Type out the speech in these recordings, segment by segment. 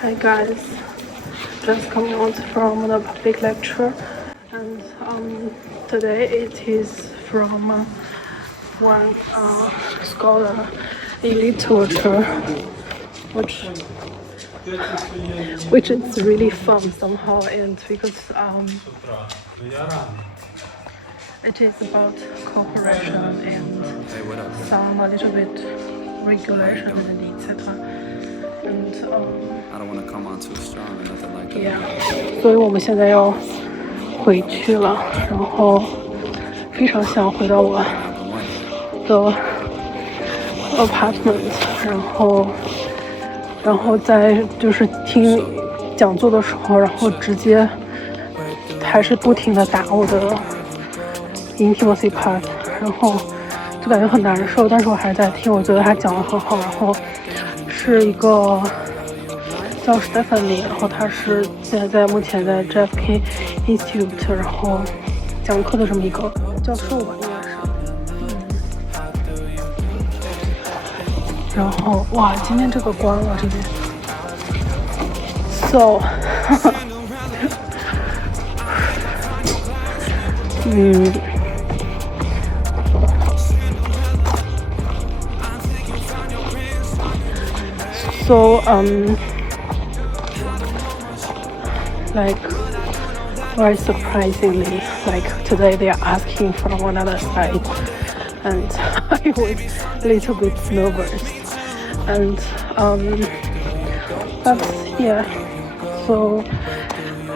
Hi guys, just coming out from the public lecture, and today it is from one scholar in literature, which is really fun somehow, and because it is about cooperation and some a little bit regulation and etc. And I don't want to come on too strong or nothing like that. yeah， 所以我们现在要回去了，然后非常想回到我的 apartment， 然后在就是听讲座的时候，然后直接还是不停的打我的 intimacy part， 然后就感觉很难受，但是我还是在听，我觉得他讲得很好，然后是一个叫 Stephanie， 然后他是目前在 JFK Institute， 然后讲课的这么一个教授吧，应该是。然后哇，今天这个关了这边 ，so， So like very surprisingly, like today they are asking from another side, and I was a little bit nervous, and but yeah, so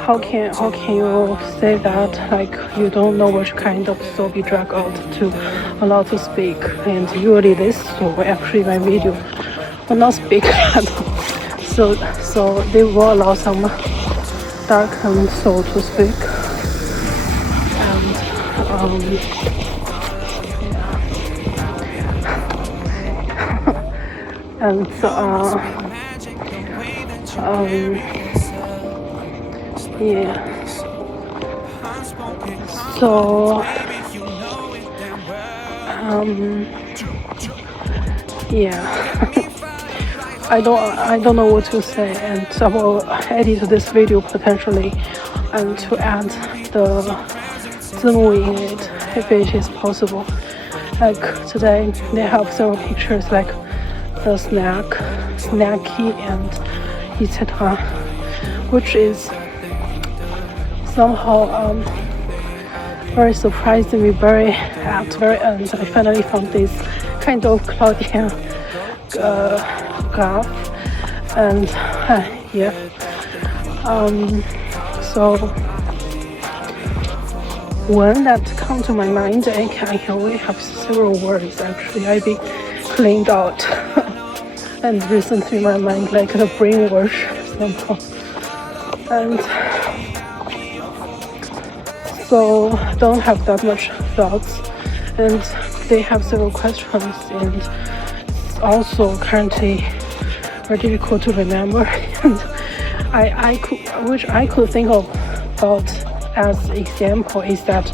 how can you say that like you don't know which kind of soapy drag out to allow to speak, and usually this so actually my video will not speak at all. So they will allow some darkened soul to speak, and and yeah, so yeah. I don't know what to say, and I will edit this video potentially and to add the Zimu in it if it is possible. Like today they have several pictures like the snacky and etc., which is somehow very surprising me. At the very end I finally found this kind of Claudian graph, and yeah, so one that comes to my mind, I can only have several words actually. I've been cleaned out and recently my mind like the brainwash somehow, and so don't have that much thoughts, and they have several questions, and also currently very difficult to remember, and which I could think of about as example is that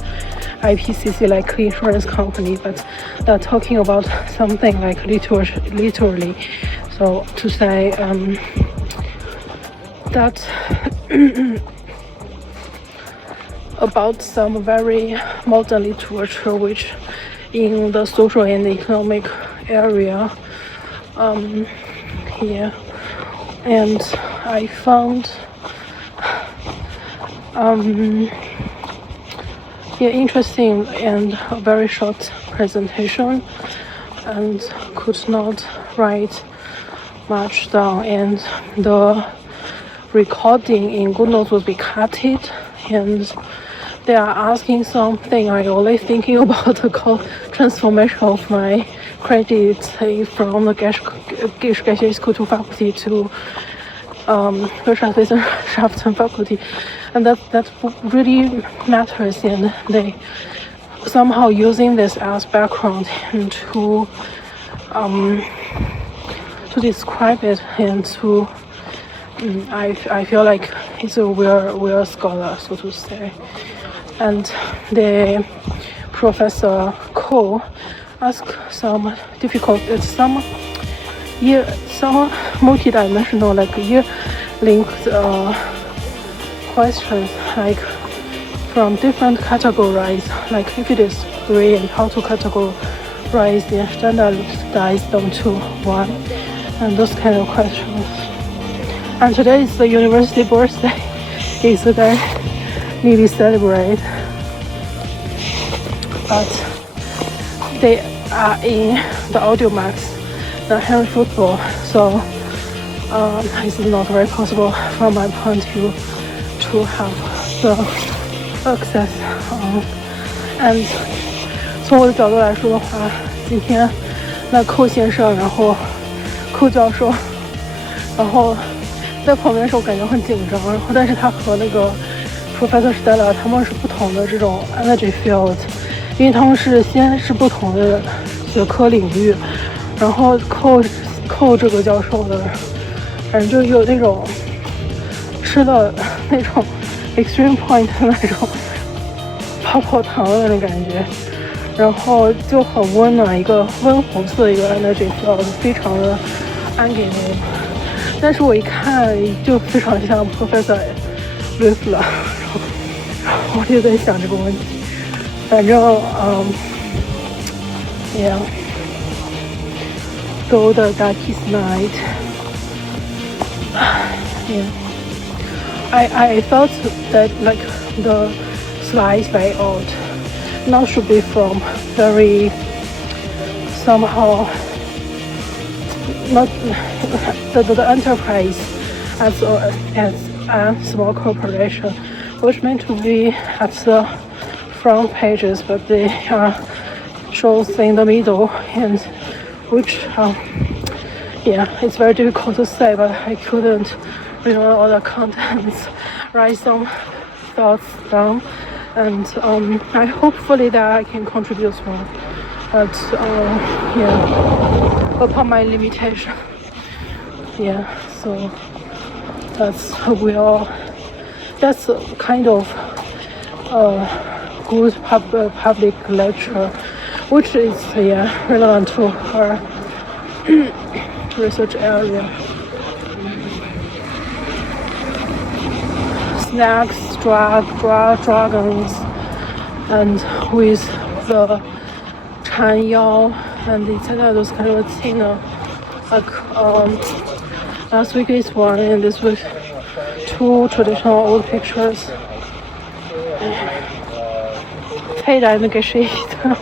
IPCC, like insurance company, but they're talking about something like literally, so to say that about some very modern literature which in the social and economic area, yeah, and I found yeah, interesting and a very short presentation, and could not write much down, and the recording in GoodNotes will be cut it, and they are asking something. I always thinking about the transformation of my credits from the Geschichte faculty to Wirtschaftswissenschaften faculty, and that really matters, and they somehow using this as background and to describe it, and to I feel like it's a real scholar, so to say. And the Professor Ko asked some difficult, some multi-dimensional, like linked questions like from different categories, like if it is 3 and how to categorize and standardize them to 1, and those kind of questions. And today is the university birthday. It's okay, nearly celebrate, but they are in the audio max, the Henry football, so it's not very possible from my point of view to have the access. And 从我的角度来说的话，今天那寇先生，然后寇教授，然后在旁边的时候感觉很紧张，然后但是他和那个 Professor Stella 他们是不同的这种 energy field， 因为他们是先是不同的学科领域，然后寇这个教授的，反正就有那种吃了那种 extreme point 的那种泡糖的那种感觉，然后就很温暖，一个温红色的一个 energy field， 非常的安给力。但是我一看就非常像 Professor Riff 了，然后我就在想这个问题。反正yeah， go the darkest night。Yeah， I thought that like the slide layout now should be from very somehow not the enterprise as a small corporation, which meant to be at the front pages, but they are shows in the middle, and which yeah, it's very difficult to say, but I couldn't remember all the contents, write some thoughts down, and I hopefully that I can contribute more, but yeah, upon my limitation, yeah, so that's kind of good public lecture, which is relevant to her research area. Snacks, dragons, and with the 缠腰 and etc. Those kind of things. Like last week is one, and this week 2 traditional old pictures. 黑人的Geschichte.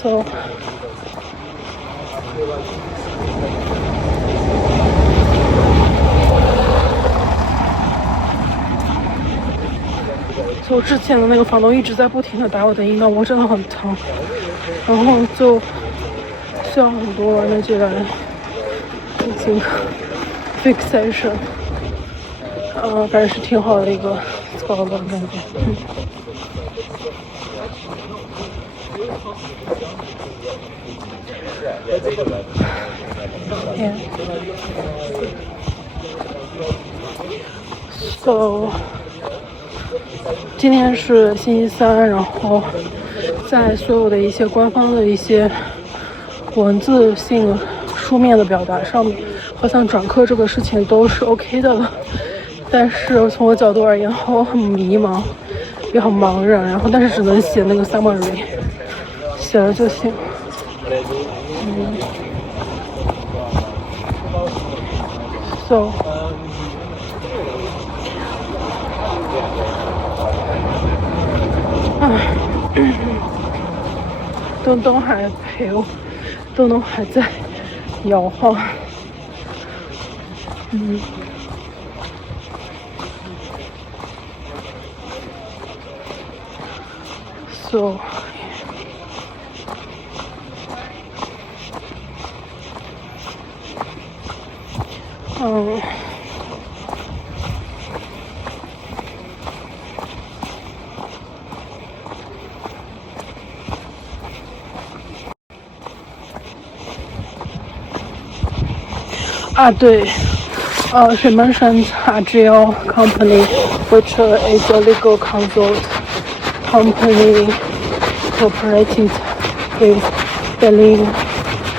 So我之前的那个房东一直在不停的打我的阴道，我真的很疼，然后就需要很多那些来进行 fixation， 反正是挺好的一个操作感觉。Yeah. So 今天是星期三，然后在所有的一些官方的一些文字性书面的表达上面，好像转课这个事情都是 OK 的了。但是从我角度而言，我很迷茫，也很茫然，然后但是只能写那个 summary， 写了就行。So东东还陪我，东东还在摇晃。So对she mentioned a GL company, which is a legal consult company cooperated with Berlin,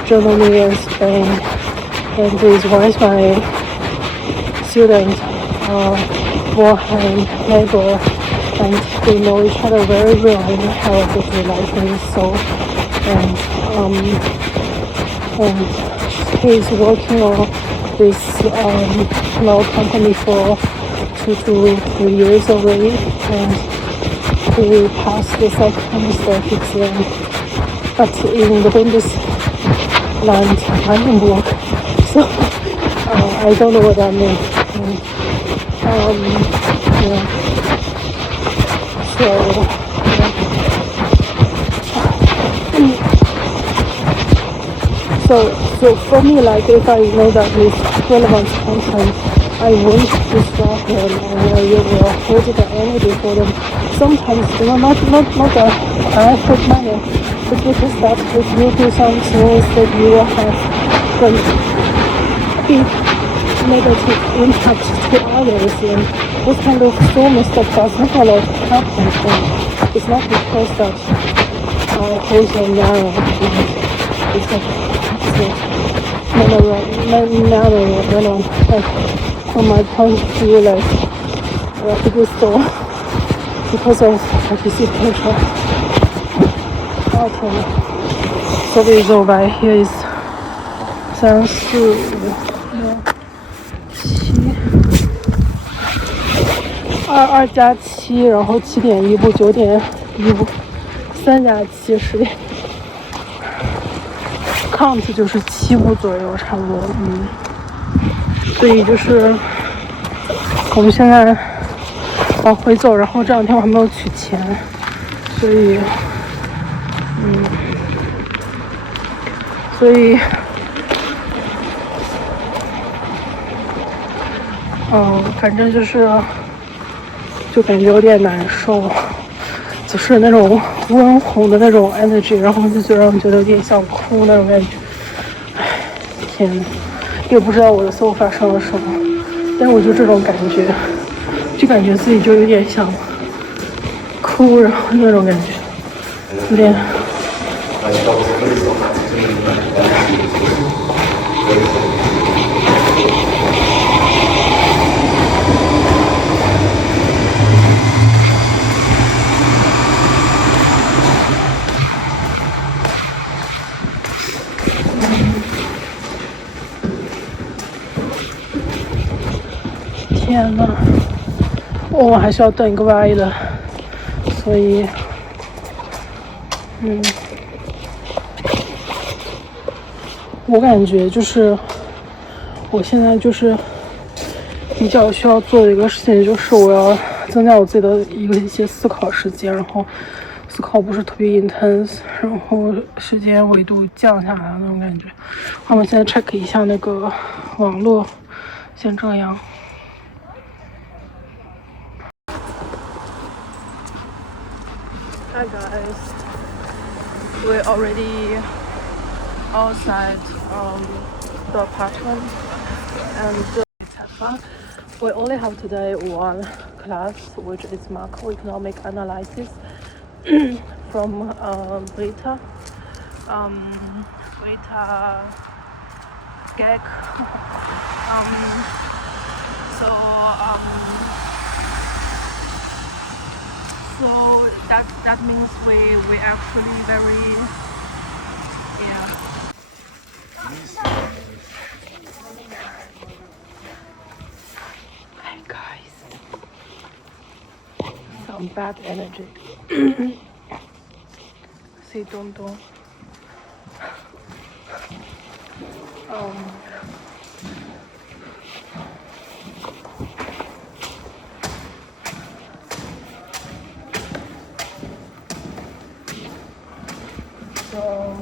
Germany, and Spain. and this one is my student, both my neighbor, and they know each other very well and have a good relations. So, and he's working on this law company for 2 to 3 years already, and he passed the second step exam. But in the Bundesland, Brandenburg, so I don't know what that means. Yeah. So for me, like if I know that this relevant content, I won't distract them and I will hold the energy for them. Sometimes, not that I put money, but because that if you do something that you will have the big negative impact to others, and this kind of illness that does not allow to happen. And it's not because that I hold them narrow, it's like narrow, like from my point of view, like it is so because of participation. Okay, so we go by here is 3、4、5、6、7。2加7，然后7.1步、9.1步，3加7、10点。count 就是7步左右，差不多，所以就是我们现在往回走，然后这2天我还没有取钱，所以，反正就感觉有点难受，就是那种温红的那种 energy， 然后就让人觉得有点想哭那种感觉。唉，天哪，也不知道我的搜发生了什么，但我就这种感觉，就感觉自己就有点想哭，然后那种感觉，有点。天呐，我还需要等一个歪的，所以，我感觉就是我现在就是比较需要做的一个事情，就是我要增加我自己的一些思考时间，然后思考不是特别 intense， 然后时间维度降下来的那种感觉。我们现在 check 一下那个网络，先这样。Hi guys, we're already outside the apartment and it's fun. We only have today one class, which is macroeconomic analysis from Brita Gag. So that means we actually very Hi guys, some bad energy. See, don't. So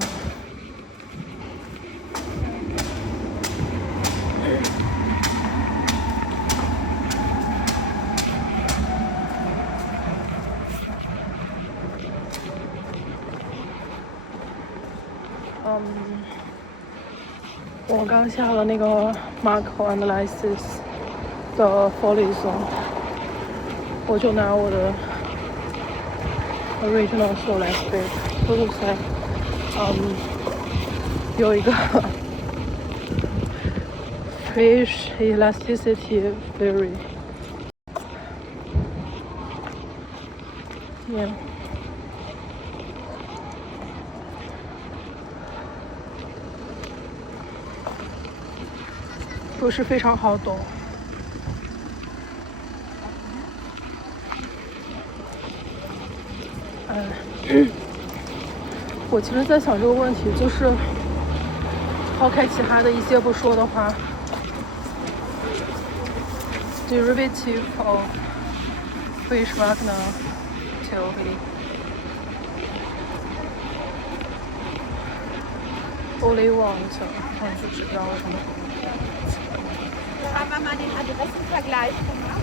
我刚下了那个 macro analysis 的 folios， 我就拿我的 original 手来背，就是有一个 increase elasticity very. Yeah. 不是非常好懂。我其实在想这个问题，就是抛开其他的一些不说的话 ，derivative of Gefei-FIONA theory only want 子指标什么。Da haben wir mal den Adressenvergleich gemacht.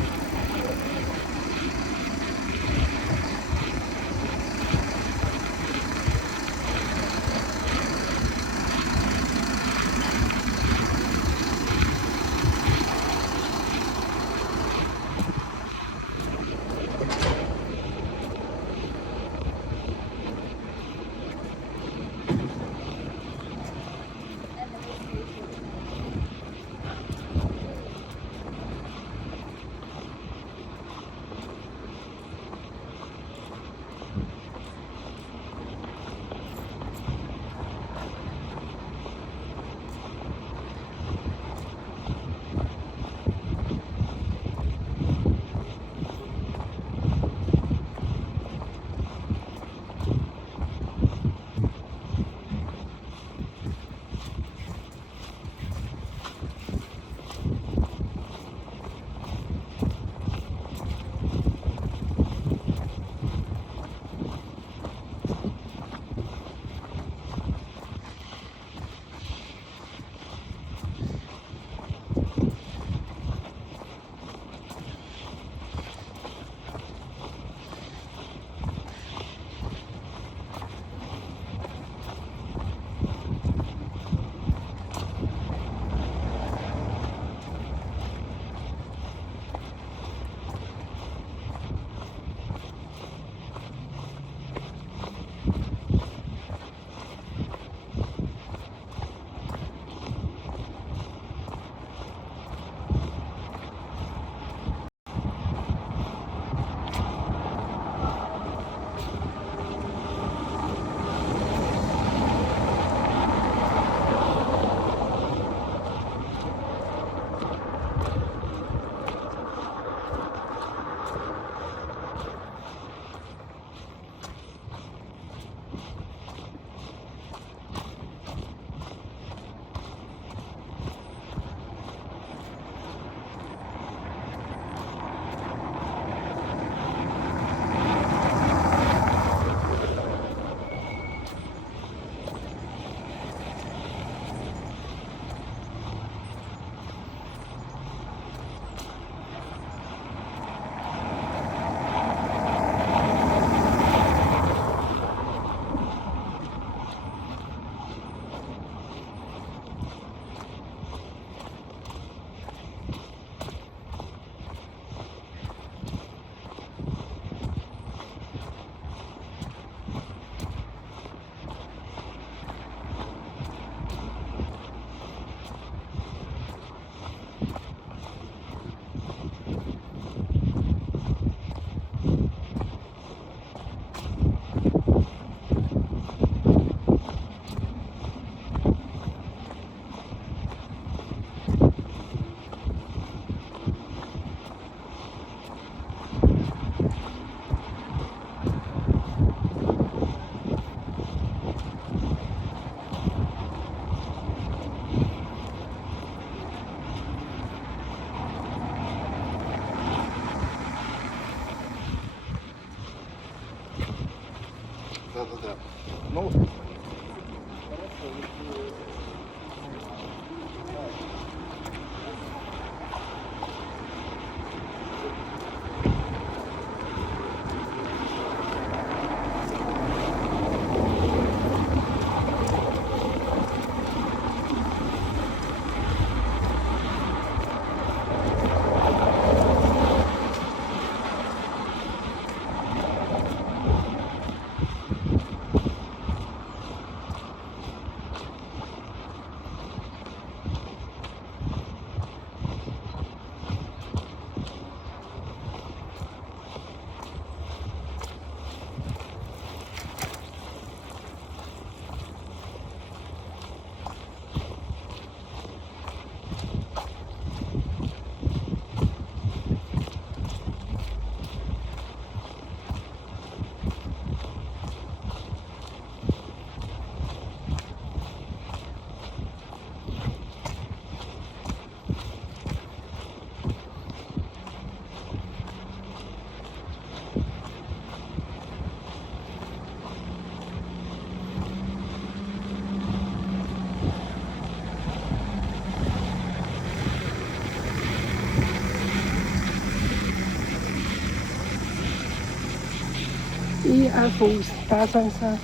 F5833，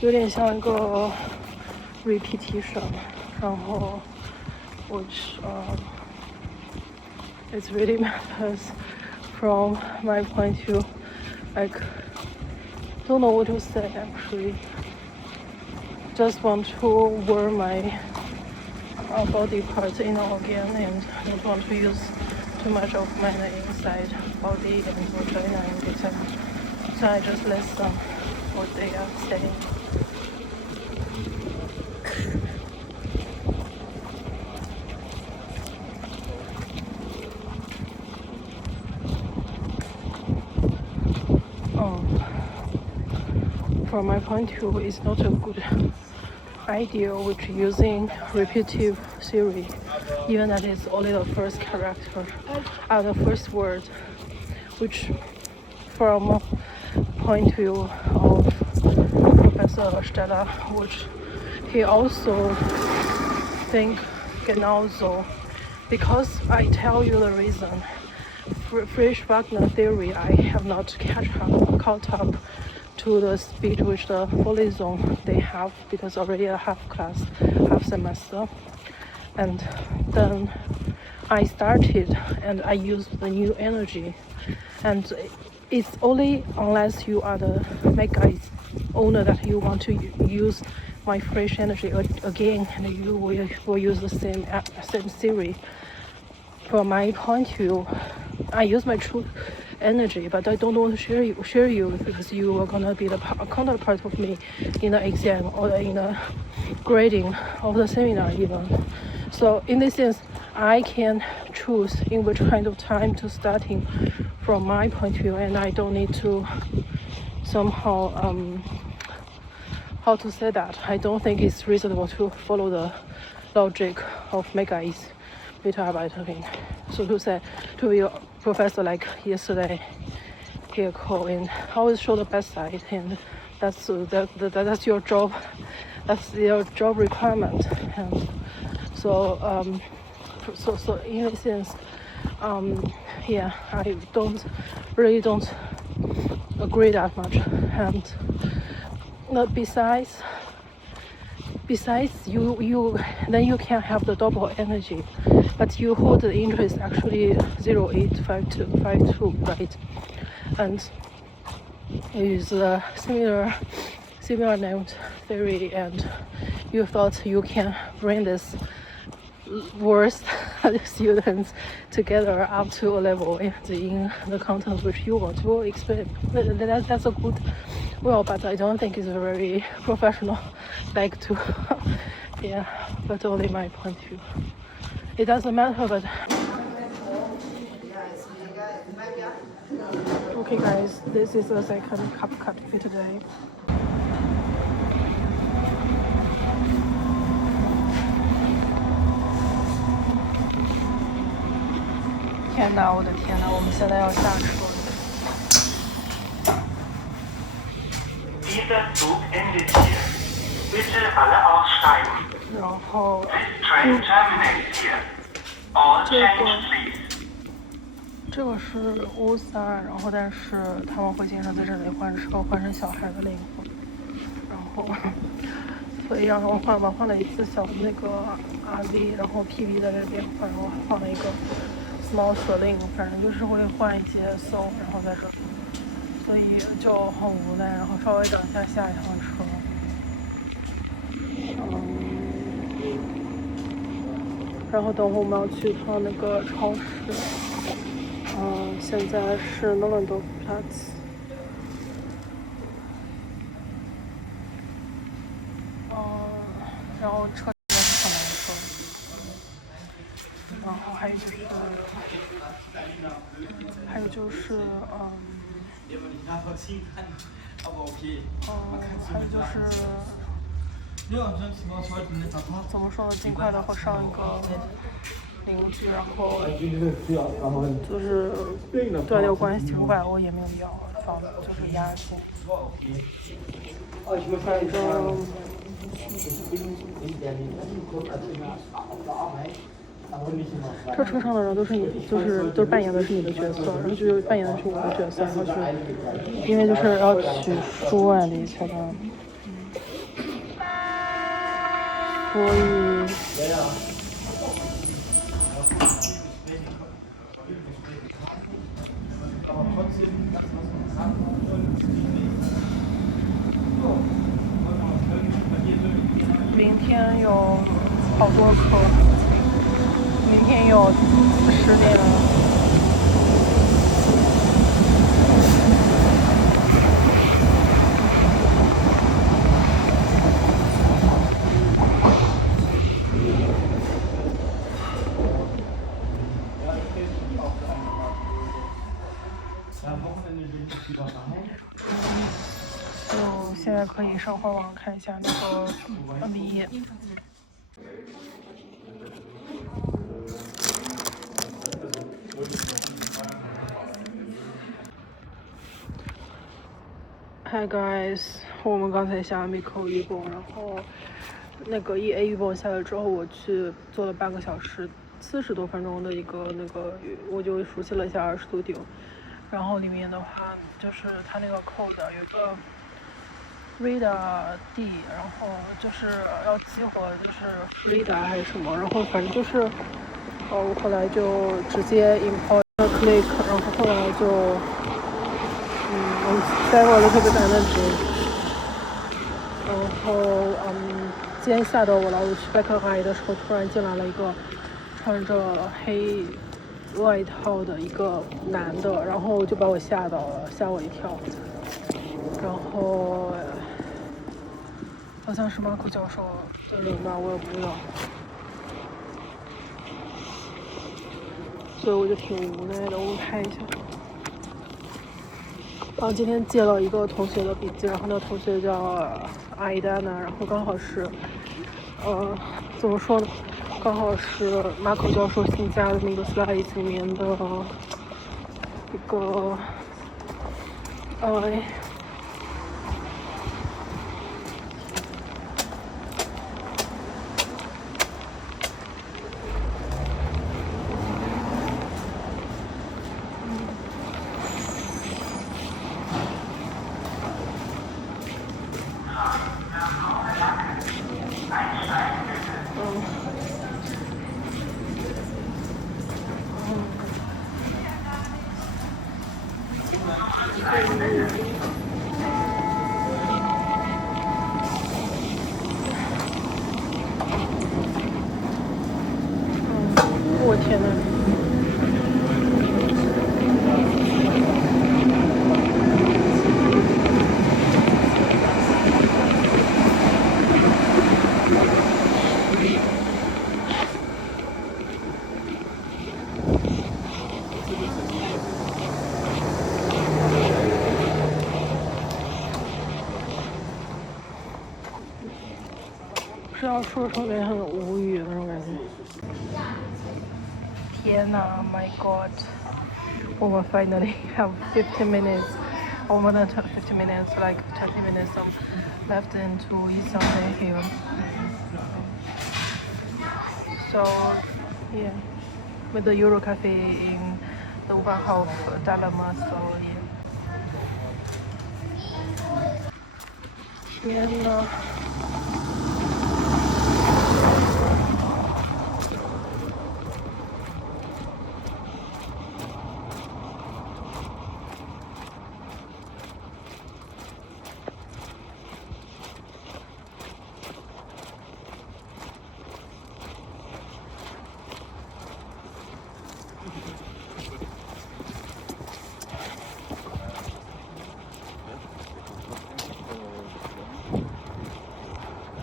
有点像一个 repetition， 然后 which it really matters from my point of view. Like, don't know what to say actually. Just want to wear my body parts in again and don't want to use too much of my inside body and vagina and detail. So I just listen what they are saying. From my point of view, it's not a good idea which using repetitive theory, even that it's only the first character, the first word, which from point of view of Professor Stella, which he also think genauso, because I tell you the reason. Frisch-Wagner theory, I have not caught up to the speed which the Vorlesung they have, because already a half semester, and then I started and I used the new energy, and it's only unless you are the mega owner that you want to use my fresh energy again, and you will use the same theory. From my point of view, I use my true energy, but I don't want to share you because you are gonna be the counterpart of me in the exam or in the grading of the seminar even. So in this sense, I can choose in which kind of time to starting from my point of view, and I don't need to somehow how to say that. I don't think it's reasonable to follow the logic of Mega's Mitarbeiterin. So to say to your professor, like yesterday, he called in, always show the best side, and that's your job. That's your job requirement. And so so in a sense, yeah, I really don't agree that much. And besides you then you can have the double energy, but you hold the interest actually 0852, right? And is a similar named theory, and you thought you can bring this worst students together up to a level in the content which you want to explain. That's a good well, but I don't think it's very professional, like to yeah, but only my point of view. It doesn't matter, but okay guys, this is the second cup cut for today.天哪，我的天哪，我们现在要下车了。Dieser Zug endet hier. Bitte alle aussteigen. 然后 This train terminates here. All change, please. 这个是乌萨，然后但是他们会经常在这里换车，换成小孩的灵魂，然后所以让我换了一次小的那个RV，然后 PB 在这边换，然后换了一个 small sling， 反正就是会换一些松，然后在这里，所以就很无奈，然后稍微等一下下一趟车。然后等会我们要去趟那个超市。现在是诺伦多普拉茨。然后车里面是很难受。然后还有就是怎么说呢？尽快的会上一个邻居，然后就是断掉关系500欧也没有要，放就是押金。反正这车上的人都是你，就是扮演的是你的角色，然后就扮演的是我的角色，然后就因为就是要取书啊这一切的，所以。明天有好多课，明天有10点。就现在可以上会网看一下那个NBA。Hi guys， 我们刚才下 Miko 预报，然后那个EA 预报下来之后，我去做了半个小时，40多分钟的一个那个，我就熟悉了一下 Studio。然后里面的话，就是它那个 code 有一个 reader D， 然后就是要激活就是 reader 还是什么，然后反正就是，我后来就直接 import click， 然后后来就，我待会儿就特别难的然后今天下的我老去贝克海的时候，突然进来了一个穿着黑外套的一个男的，然后就把我吓到了，吓我一跳。然后好像是马库教授的人吧，我也不知道。所以我就挺无奈的，我看一下。今天借了一个同学的笔记，然后那个同学叫阿伊丹娜，然后刚好是，怎么说呢？刚好是马可教授新加的那个 slides 里面的一个，我天呐！是要说特别很无语的那种感觉。天呐 ，My God！ 我们 finally have 15 minutes, or more than 15 minutes, like 20 minutes left into East Sunday here. So, yeah, with the Euro Cafe in the Oberhof Dilemma, so yeah. 天呐！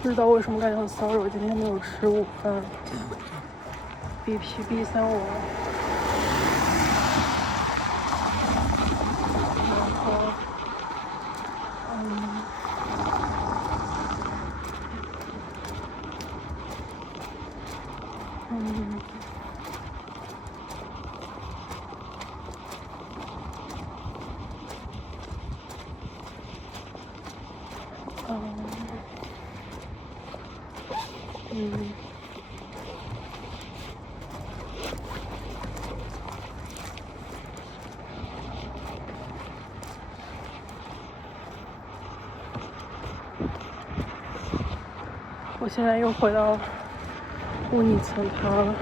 不知道为什么感觉很骚扰，今天没有吃午饭。BP 3我，然后，我现在又回到乌尼层塔了。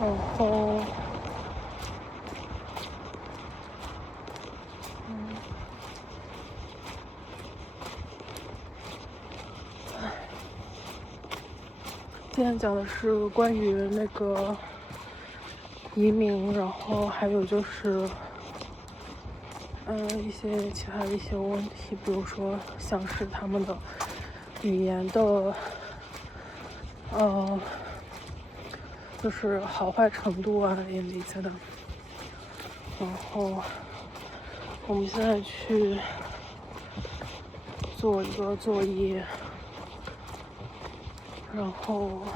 然后，今天讲的是关于那个移民，然后还有就是一些其他的一些问题，比如说像是他们的语言的就是好坏程度啊以及的。然后我们现在去做一个作业，然后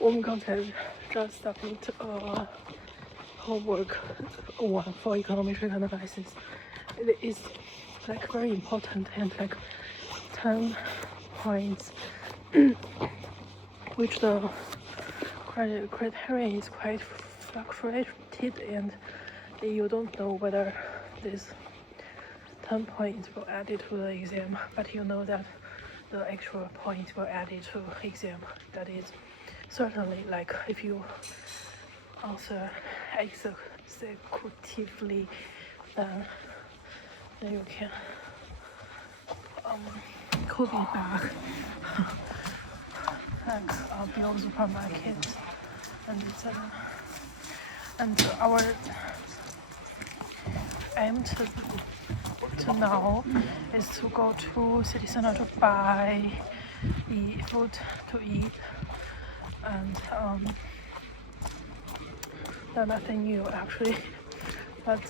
我们刚才 just submit homework one for econometric analysis. It is like very important and like 10 points, which the criterion is quite fluctuated and you don't know whether this 10 points will add it to the exam, but you know that the actual points will add it to exam. That is certainly like if you answer executively, then you can copy back like below supermarket and etc. And our aim to now is to go to city center to buy food to eat, and nothing new actually, but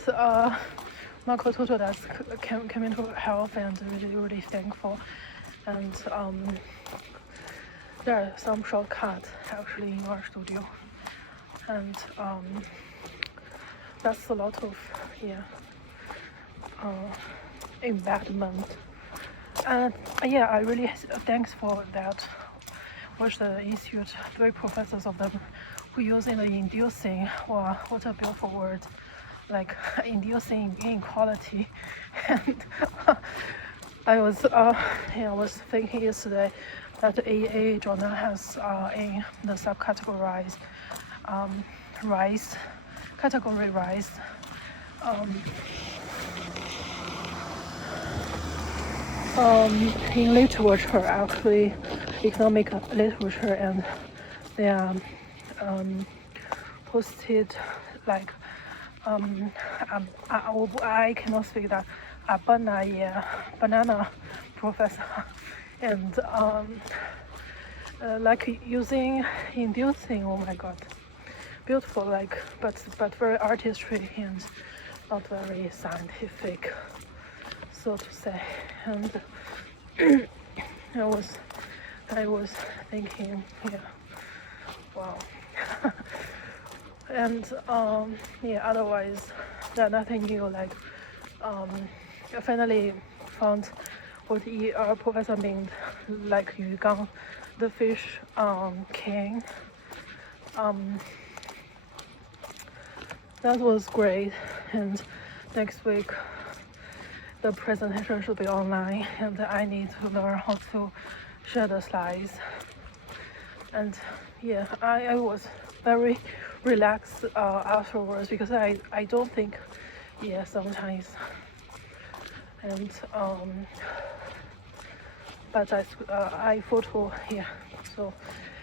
Marco told us came into health and really thankful, and there are some shortcuts actually in our studio, and that's a lot of investment, and I really thanks for that, which the institute, 3 professors of them who using the inducing, wow, what a beautiful word, like inducing inequality. And I was thinking yesterday that the AA journal has in the subcategory rise in literature, actually economic literature, and they are posted like I cannot speak that banana professor, and like using inducing, oh my god, beautiful, like but very artistry and not very scientific, so to say. And I was thinking, wow. And otherwise there's nothing new. Like I finally found what professor meant, like Yugang, the fish king. That was great, and next week the presentation should be online, and I need to learn how to share the slides. And I was very relaxed afterwards, because I don't think sometimes, and but I photo so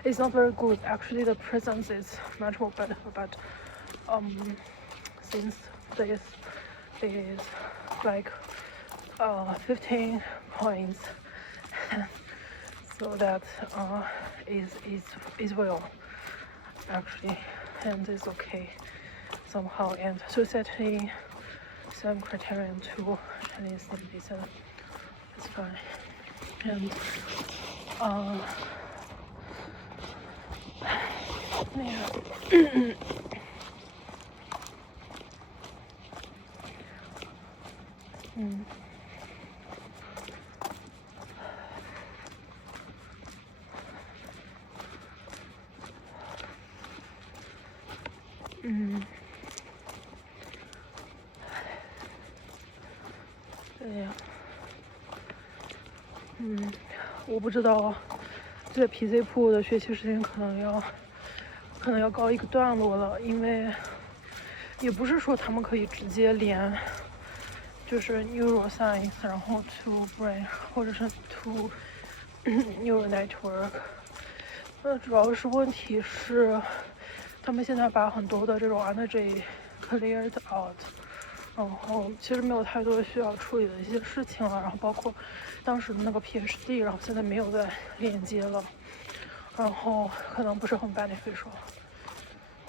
it's not very good actually. The presence is much more better, but since this is like 15 points, so that is well actually, and it's okay somehow. And to setting some criterion to Chinese studies, it's fine. And 对呀，我不知道这个 PC 铺的学习时间可能要告一个段落了，因为也不是说他们可以直接连就是 neuroscience 然后 to brain 或者是 to neural network。那主要是问题是他们现在把很多的这种 energy cleared out， 然后其实没有太多需要处理的一些事情了，然后包括当时的那个 PhD， 然后现在没有再链接了，然后可能不是很 beneficial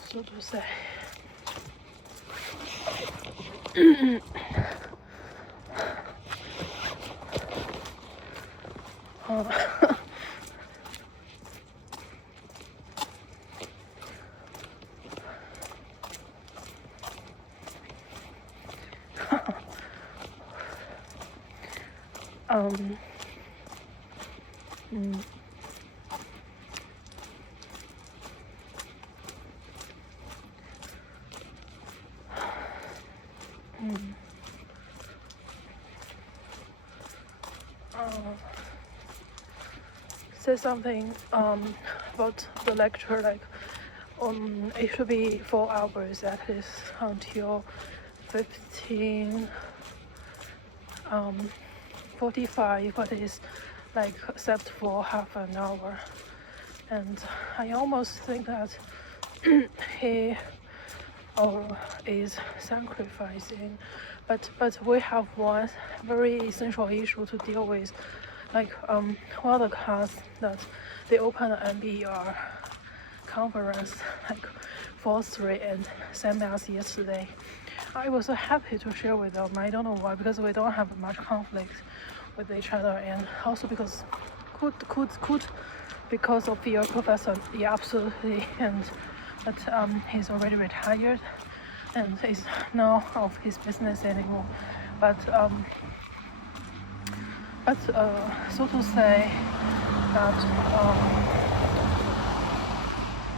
so to say。Say something about the lecture, like it should be 4 hours at least until 15:45, but it's like except for half an hour, and I almost think that he is sacrificing, but we have one very essential issue to deal with, like one of the class that they opened an MBR conference like for 3 and same as yesterday. I was so happy to share with them. I don't know why, because we don't have much conflict with each other, and also because could because of your professor. Yeah, absolutely. And but he's already retired and is not of his business anymore. But so to say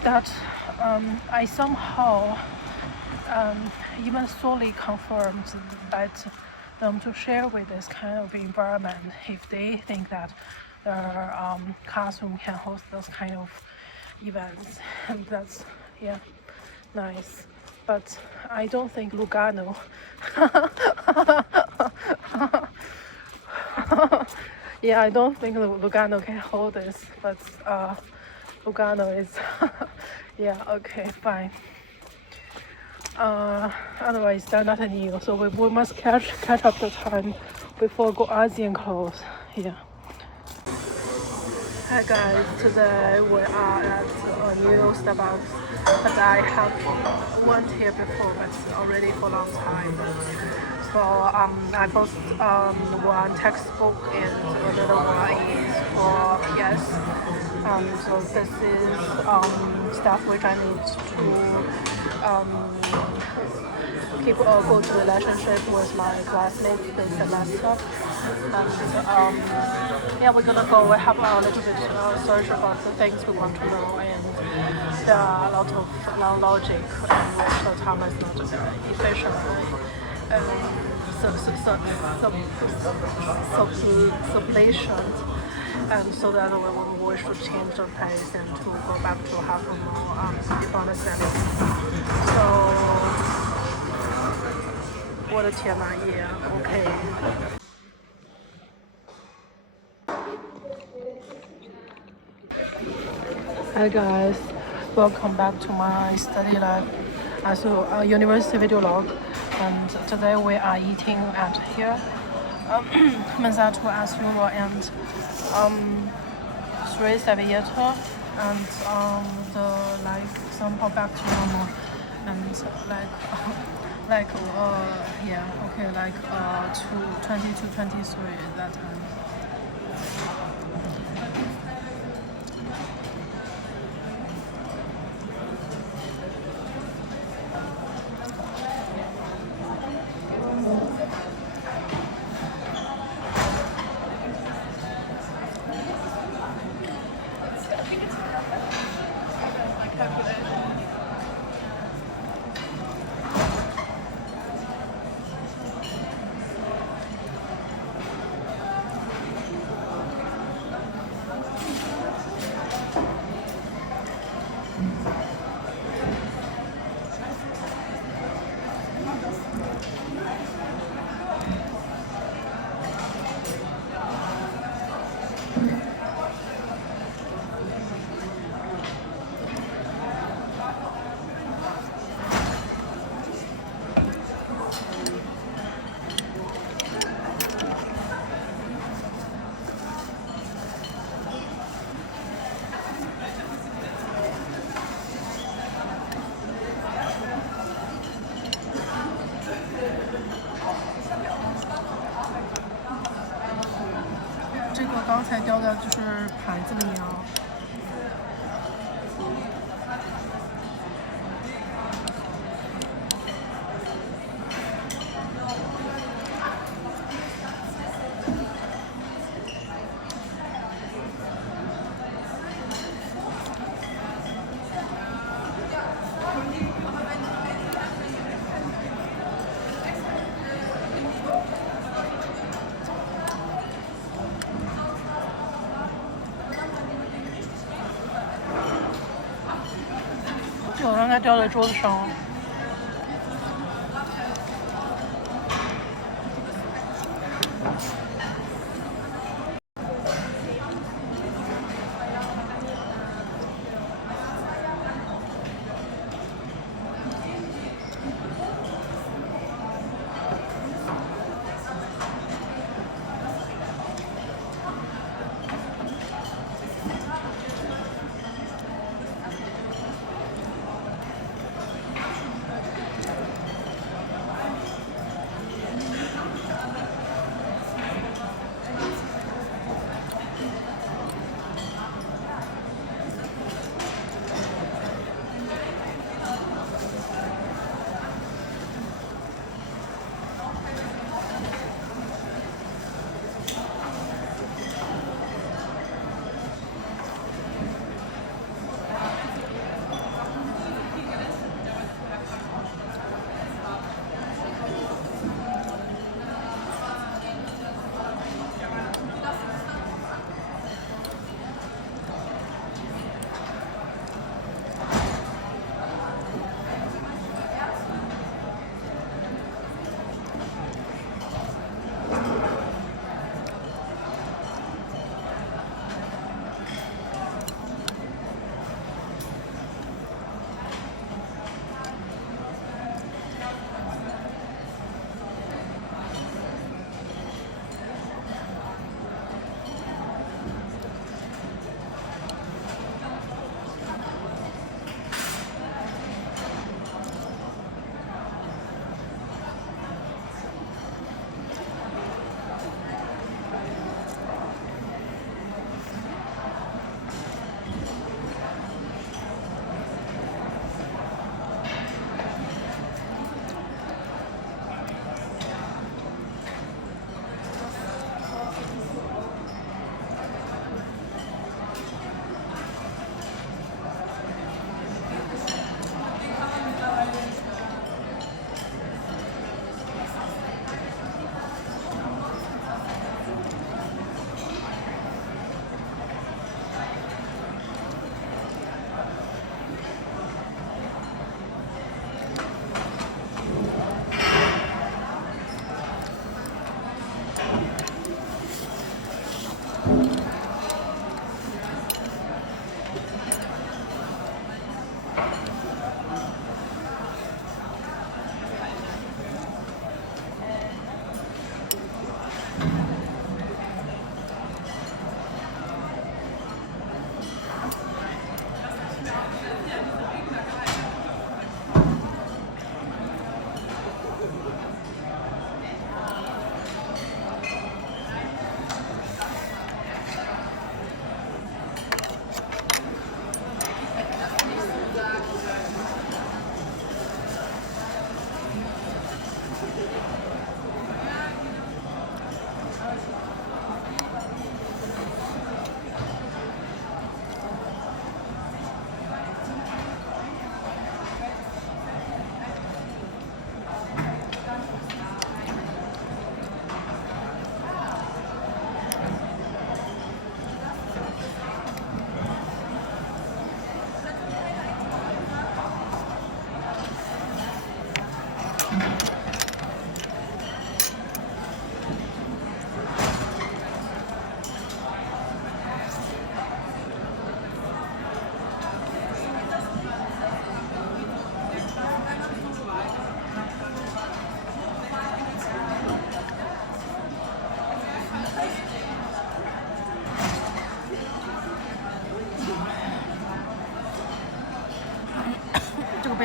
that I somehow even solely confirmed that them to share with this kind of environment if they think that their classroom can host those kind of events, and that's nice. But I don't think Lugano I don't think Lugano can hold this, but Lugano is okay, fine. Otherwise they're not new, so we must catch up the time before ASEAN close. Hi guys, today we are at a new Starbucks, but I have went here before, but already for a long time. So I bought one textbook and another one is for PS. So this is stuff which I need to keep a good relationship with my classmates this semester. And we're gonna go. We have a little bit search about the things we want to know, and there are a lot of non-logic in which the time is not efficiently sublations, and so that we should change the pace and to go back to have a more deep understanding. So 我的天哪，也 OK。Hi guys, welcome back to my study lab at University Video Log, and today we are eating at here, Mensato Asura and 3 serviette, and somehow back to normal, and like 20 to 23 at that time. 这个刚才掉的就是盘子里面啊。我刚才掉在桌子上。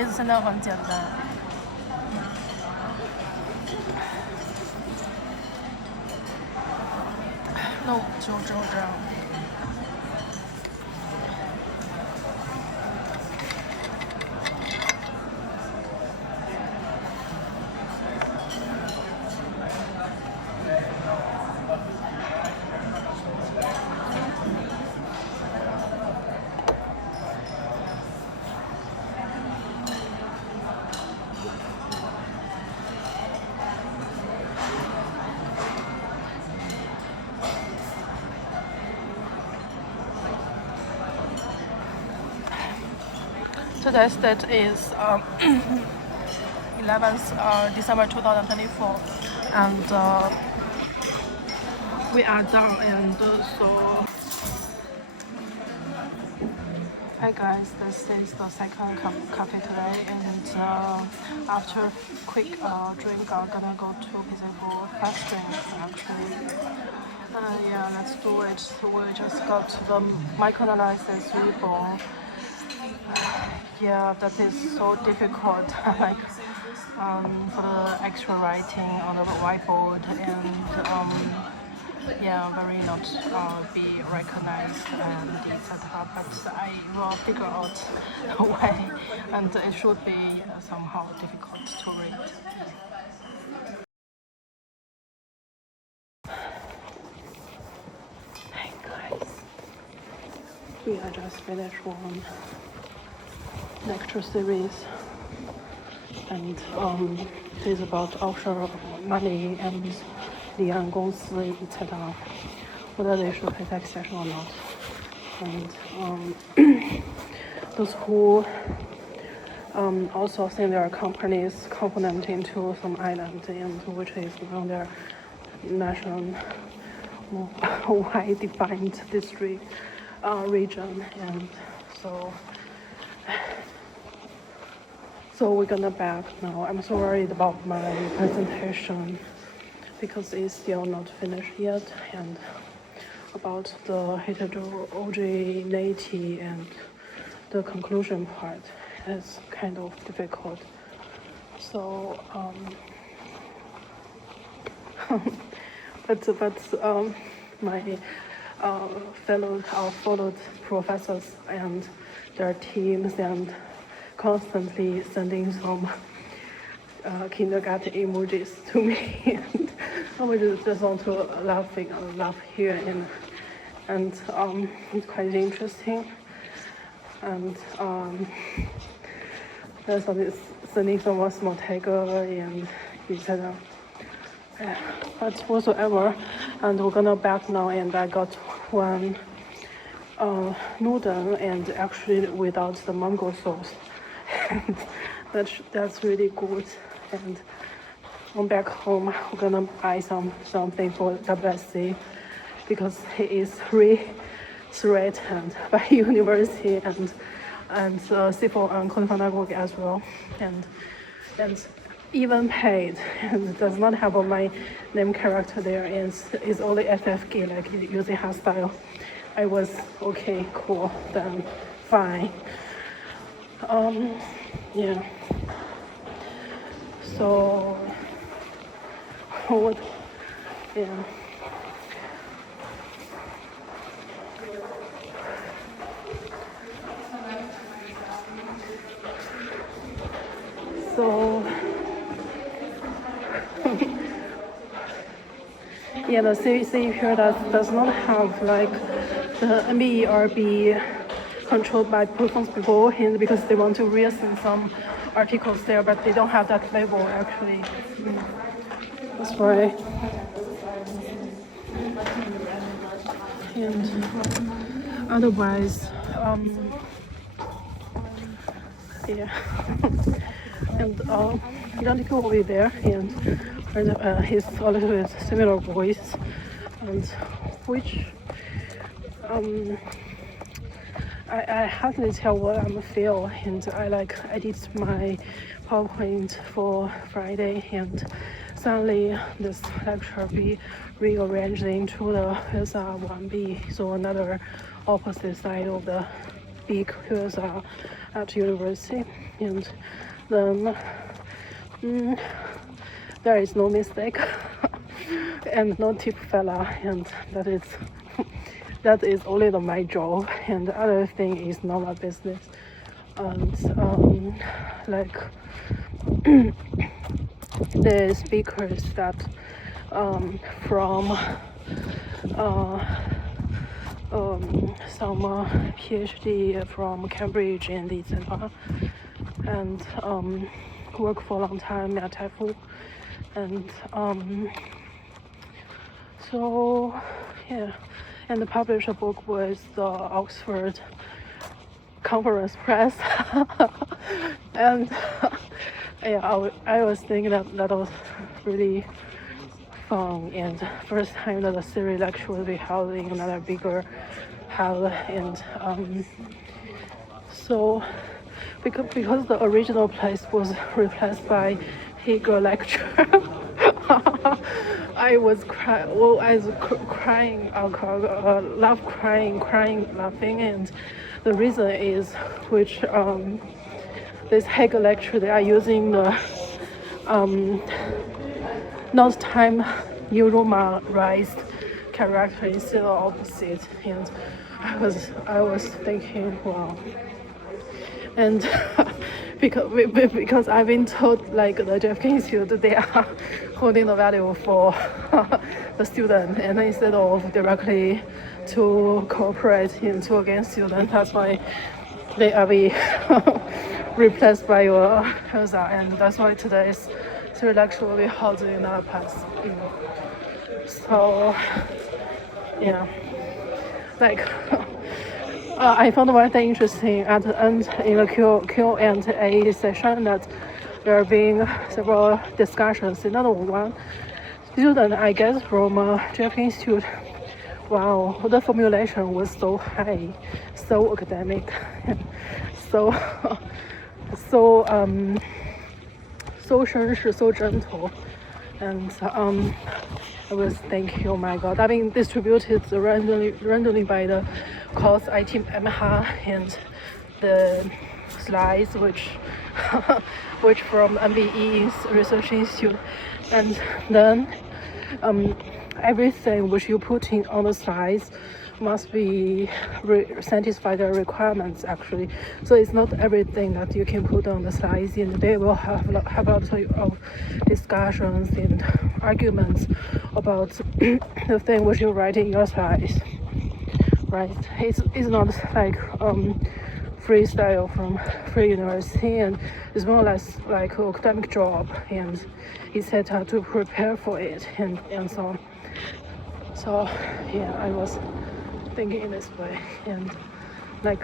杯子现在很简单。那就只有这样。Today's date is 11th December 2024, and we are done. And so, hi guys, this is the second cafe today, and after quick drink, I'm gonna go to visit for fast drinks actually. Yeah, let's do it. So we just got the microanalysis report. Yeah, that is so difficult. Like for the extra writing on the whiteboard, and yeah, very not be recognized and etc. But I will figure out a way, and it should be somehow difficult to read. Hey guys, we are just finished one lecture series, and it is about offshore money and 离岸公司 etc. Whether they should pay taxation or not. And those who also think there are companies component into some island, and which is on their national wide defined district region, and so we're gonna back now. I'm so worried about my presentation because it's still not finished yet, and about the heterogeneity and the conclusion part is kind of difficult. So but my followed professors and their teams and constantly sending some kindergarten emojis to me, and I just want to laugh here, and it's quite interesting. And there's sending some small tiger and etc. But whatsoever, and we're gonna back now, and I got one noodle, and actually without the mango sauce. And that's really good. And when back home, we're gonna buy something for WSC because he is threatened by university and civil and Pedagogic as well, and even paid, and does not have my name character there, and is only FFG, like using hairstyle. I was okay, cool, then fine. Yeah. So what? Yeah. So yeah, the CVC here does not have like the MERB controlled by performance beforehand, because they want to reassign some articles there, but they don't have that label actually. That's right. And otherwise, yeah. And young people will be there, and he's a little bit similar voice, and which I hardly tell what I'm feel, and I edit my PowerPoint for Friday, and suddenly this lecture be rearranged into the PSR 1B, so another opposite side of the speak FIONA at university, and then there is no mistake and no tip fella, and that is only my job, and the other thing is not my business. And like the speakers that from some PhD from Cambridge and etc. and work for a long time at TEFL, and so yeah, and publish a book with the Oxford Conference Press. And yeah, I was thinking that was really fun, and first time that a series lecture will be held in another bigger hall, and so because the original place was replaced by Hegel lecture. I was crying, laughing, and the reason is which this Hegel lecture they are using the not time neuromarized character instead of opposite, and I was thinking, wow. And because I've been told like the JFK Institute they are holding the value for the student, and instead of directly to cooperate into against students, that's why they are be replaced by your FIONA, and that's why today's series lecture will be held in another place. So yeah, like. I found one thing interesting at the end in the Q&A session that there are being several discussions. Another one student, I guess from JFK Institute, wow, the formulation was so high, so academic, so so gentle, and I was thinking, oh my god, I've been distributed randomly by the course IT MHA, and the slides which from MBE's research institute, and then everything which you put in on the slides must be satisfy the requirements actually. So it's not everything that you can put on the slides, and they will have a lot of discussions and arguments about the thing which you write in your slides, right? It's not like freestyle from Free University, and it's more or less like an academic job, and it's set up to prepare for it, and so on. So yeah, I was thinking in this way, and like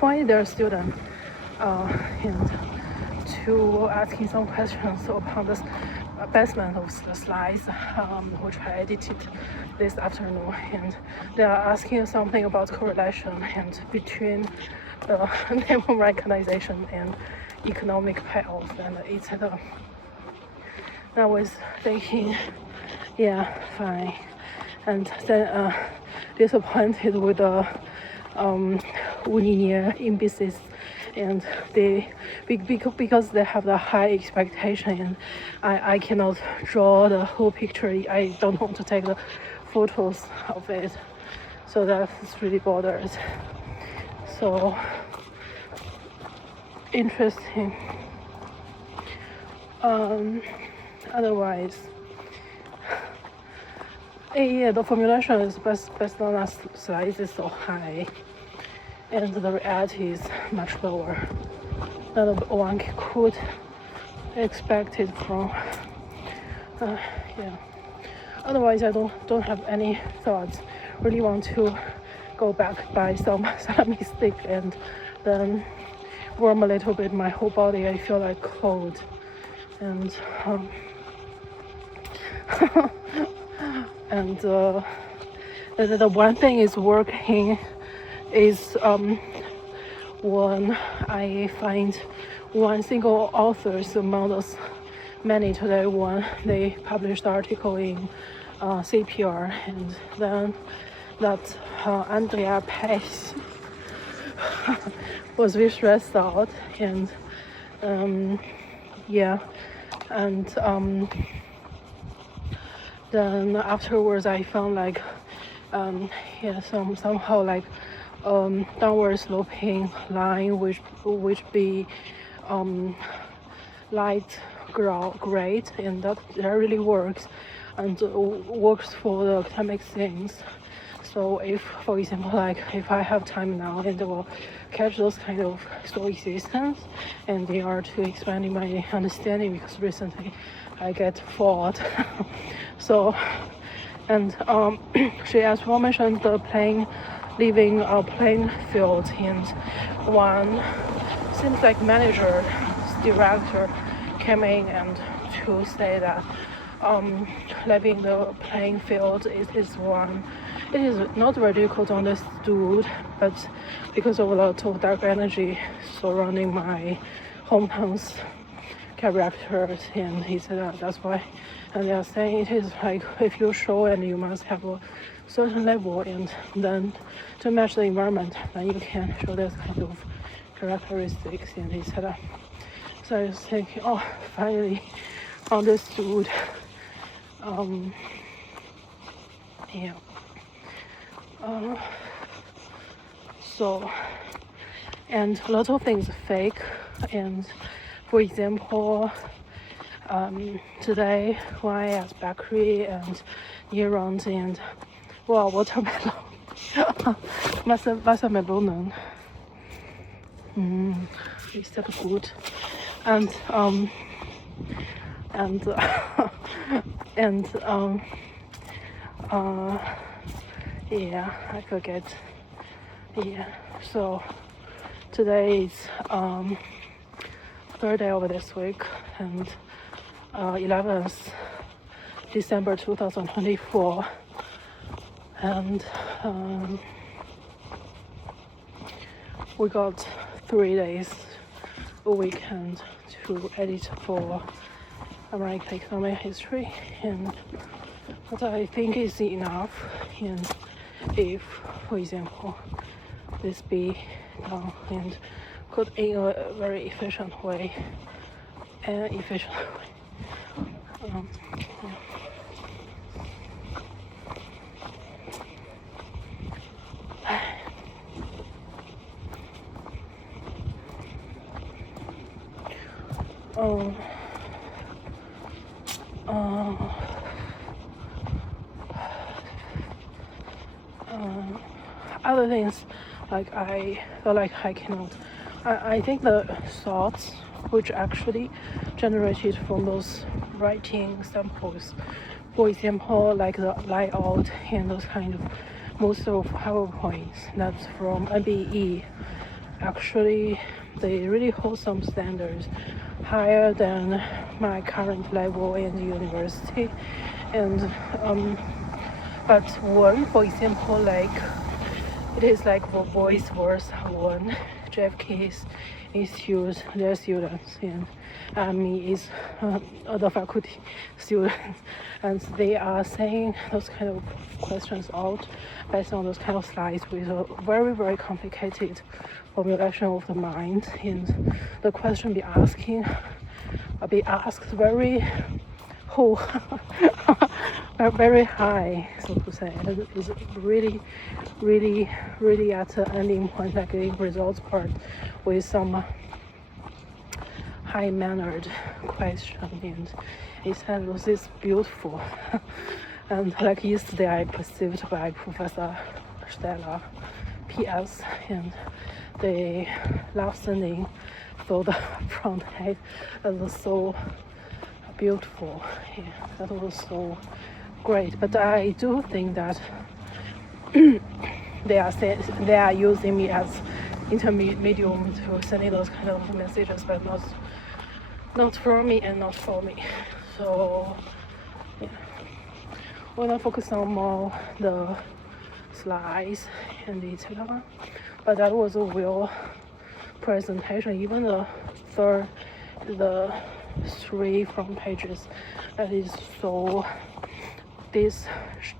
why there are students and to asking some questions upon the basement of the slides which I edited this afternoon, and they are asking something about correlation and between name recognition and economic payoff and etc. I was thinking, yeah, fine, and then disappointed with the linear indices, and they because they have the high expectation, and I cannot draw the whole picture. I don't want to take the photos of it, so that's really bothered. So interesting. Otherwise, yeah, the formulation is based on the slides is so high, and the reality is much lower than one could expect it from. Yeah. Otherwise, I don't have any thoughts. Really want to go back by some salami stick and then warm a little bit my whole body. I feel like cold, and and the one thing is working is when I find one single authors among those many today when they published the article in CPR, and then that Andrea Pace was really stressed out, and yeah, and then afterwards I found like yeah, somehow like downward sloping line which be light gray, and that really works, and works for the academic things. So if, for example, like if I have time now and I will catch those kind of stoic systems, and they are to expanding my understanding, because recently I get fault. So, and she as well mentioned the leaving a playing field, and one seems like manager, director came in and to say that leaving the playing field is one. It is not very difficult to understood, but because of a lot of dark energy surrounding my hometown's characters, and he said that that's why. And they are saying it is like if you show and you must have a certain level, and then to match the environment, then you can show this kind of characteristics. And he said that. So I was thinking, oh, finally understood. Yeah. So, and a lot of things fake, and for example, today when I asked bakery and neurons and well, watermelon, watermelon, is that good? And yeah, I forget. Yeah, so today is third day of this week, and 11th December 2024, and we got 3 days a weekend to edit for American economic history, and what I think is enough. And if, for example, this be done and could in a very efficient way, yeah. Other things, like I feel like I cannot. I think the thoughts which actually generated from those writing samples, for example, like the layout and those kind of most of PowerPoints that's from MBE, actually they really hold some standards higher than my current level in the university. And but one, for example, like it is like for voice verse one, JFK's institute, their students, and me is the faculty students, and they are saying those kind of questions out based on those kind of slides with a very, very complicated formulation of the mind, and the question be asked very whole, very high, so to say. And it's really, really, really at the ending point, like the results part, with some high-mannered question, and it said this is beautiful. And like yesterday, I perceived by Professor Stella PS, and the last sending for the front head was so beautiful. Yeah, that was so great. But I do think that they are using me as intermedium to sending those kind of messages, but not for me and not for me. So yeah, we're gonna focus on more the slides and etc. But that was a real presentation. Even the 3 front pages, that is so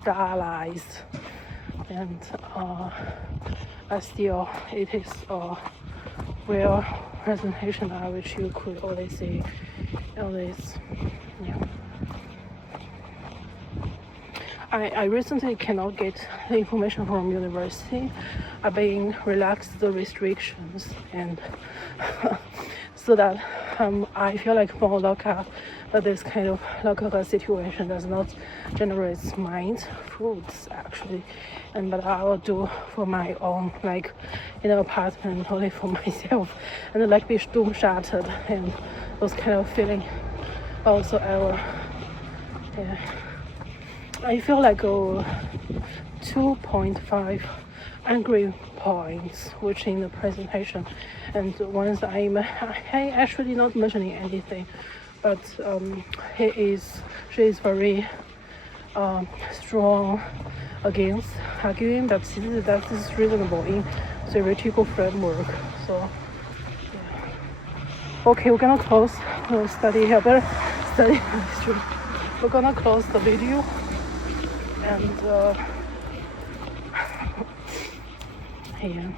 stylized, and but still it is a real presentation which you could only see on this. Yeah. I recently cannot get the information from university. I've been relaxed the restrictions, and so that I feel like more locked up. But this kind of locked situation does not generate mind fruits actually. And but I will do for my own, like in an apartment only for myself, and like be doom shattered and those kind of feeling also ever. Yeah. I feel like 2.5 angry points which in the presentation, and once I actually not mentioning anything, but she is very strong against arguing that this is reasonable in theoretical framework. So yeah. Okay, we're gonna close the study. I better study history. We're gonna close the video. And yeah,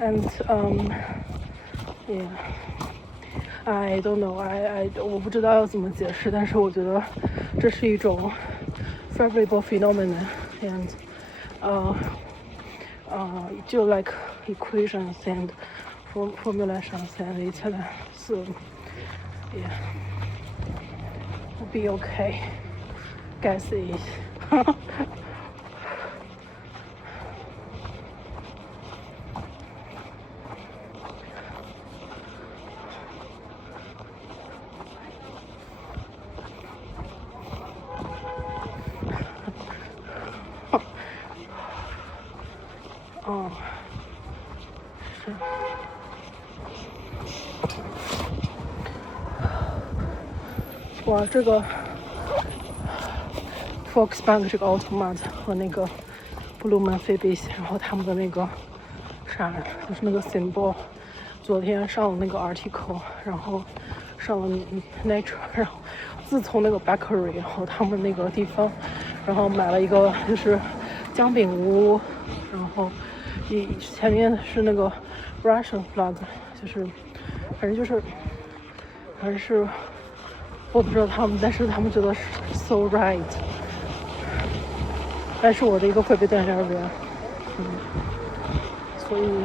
and yeah, I don't know,我不知道要怎么解释，但是我觉得这是一种 favorable phenomenon, and就 like equations and formulations and etc. So yeah. Will be okay, guess it. Oh, 是。哇，这个 Volksbank 这个 Automat 和那个 Blumen Fabis， 然后他们的那个啥，就是那个 symbol。昨天上了那个 article， 然后上了 Nature， 然后自从那个 bakery， 然后他们那个地方，然后买了一个就是姜饼屋，然后前面是那个 Russian flag， 就是反正是我不知道他们，但是他们觉得是 so right， 但是我的一个会被断在这边，所以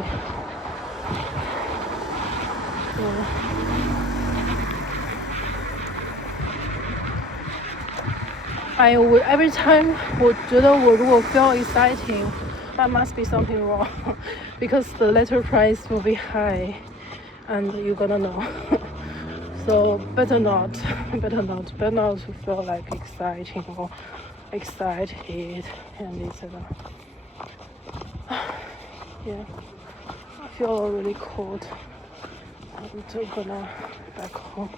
我 every time 我觉得我如果 feel exciting, that must be something wrong because the letter price will be high and you're gonna know. So better not to feel like exciting or excited and etc. Yeah, I feel really cold. I'm gonna back home.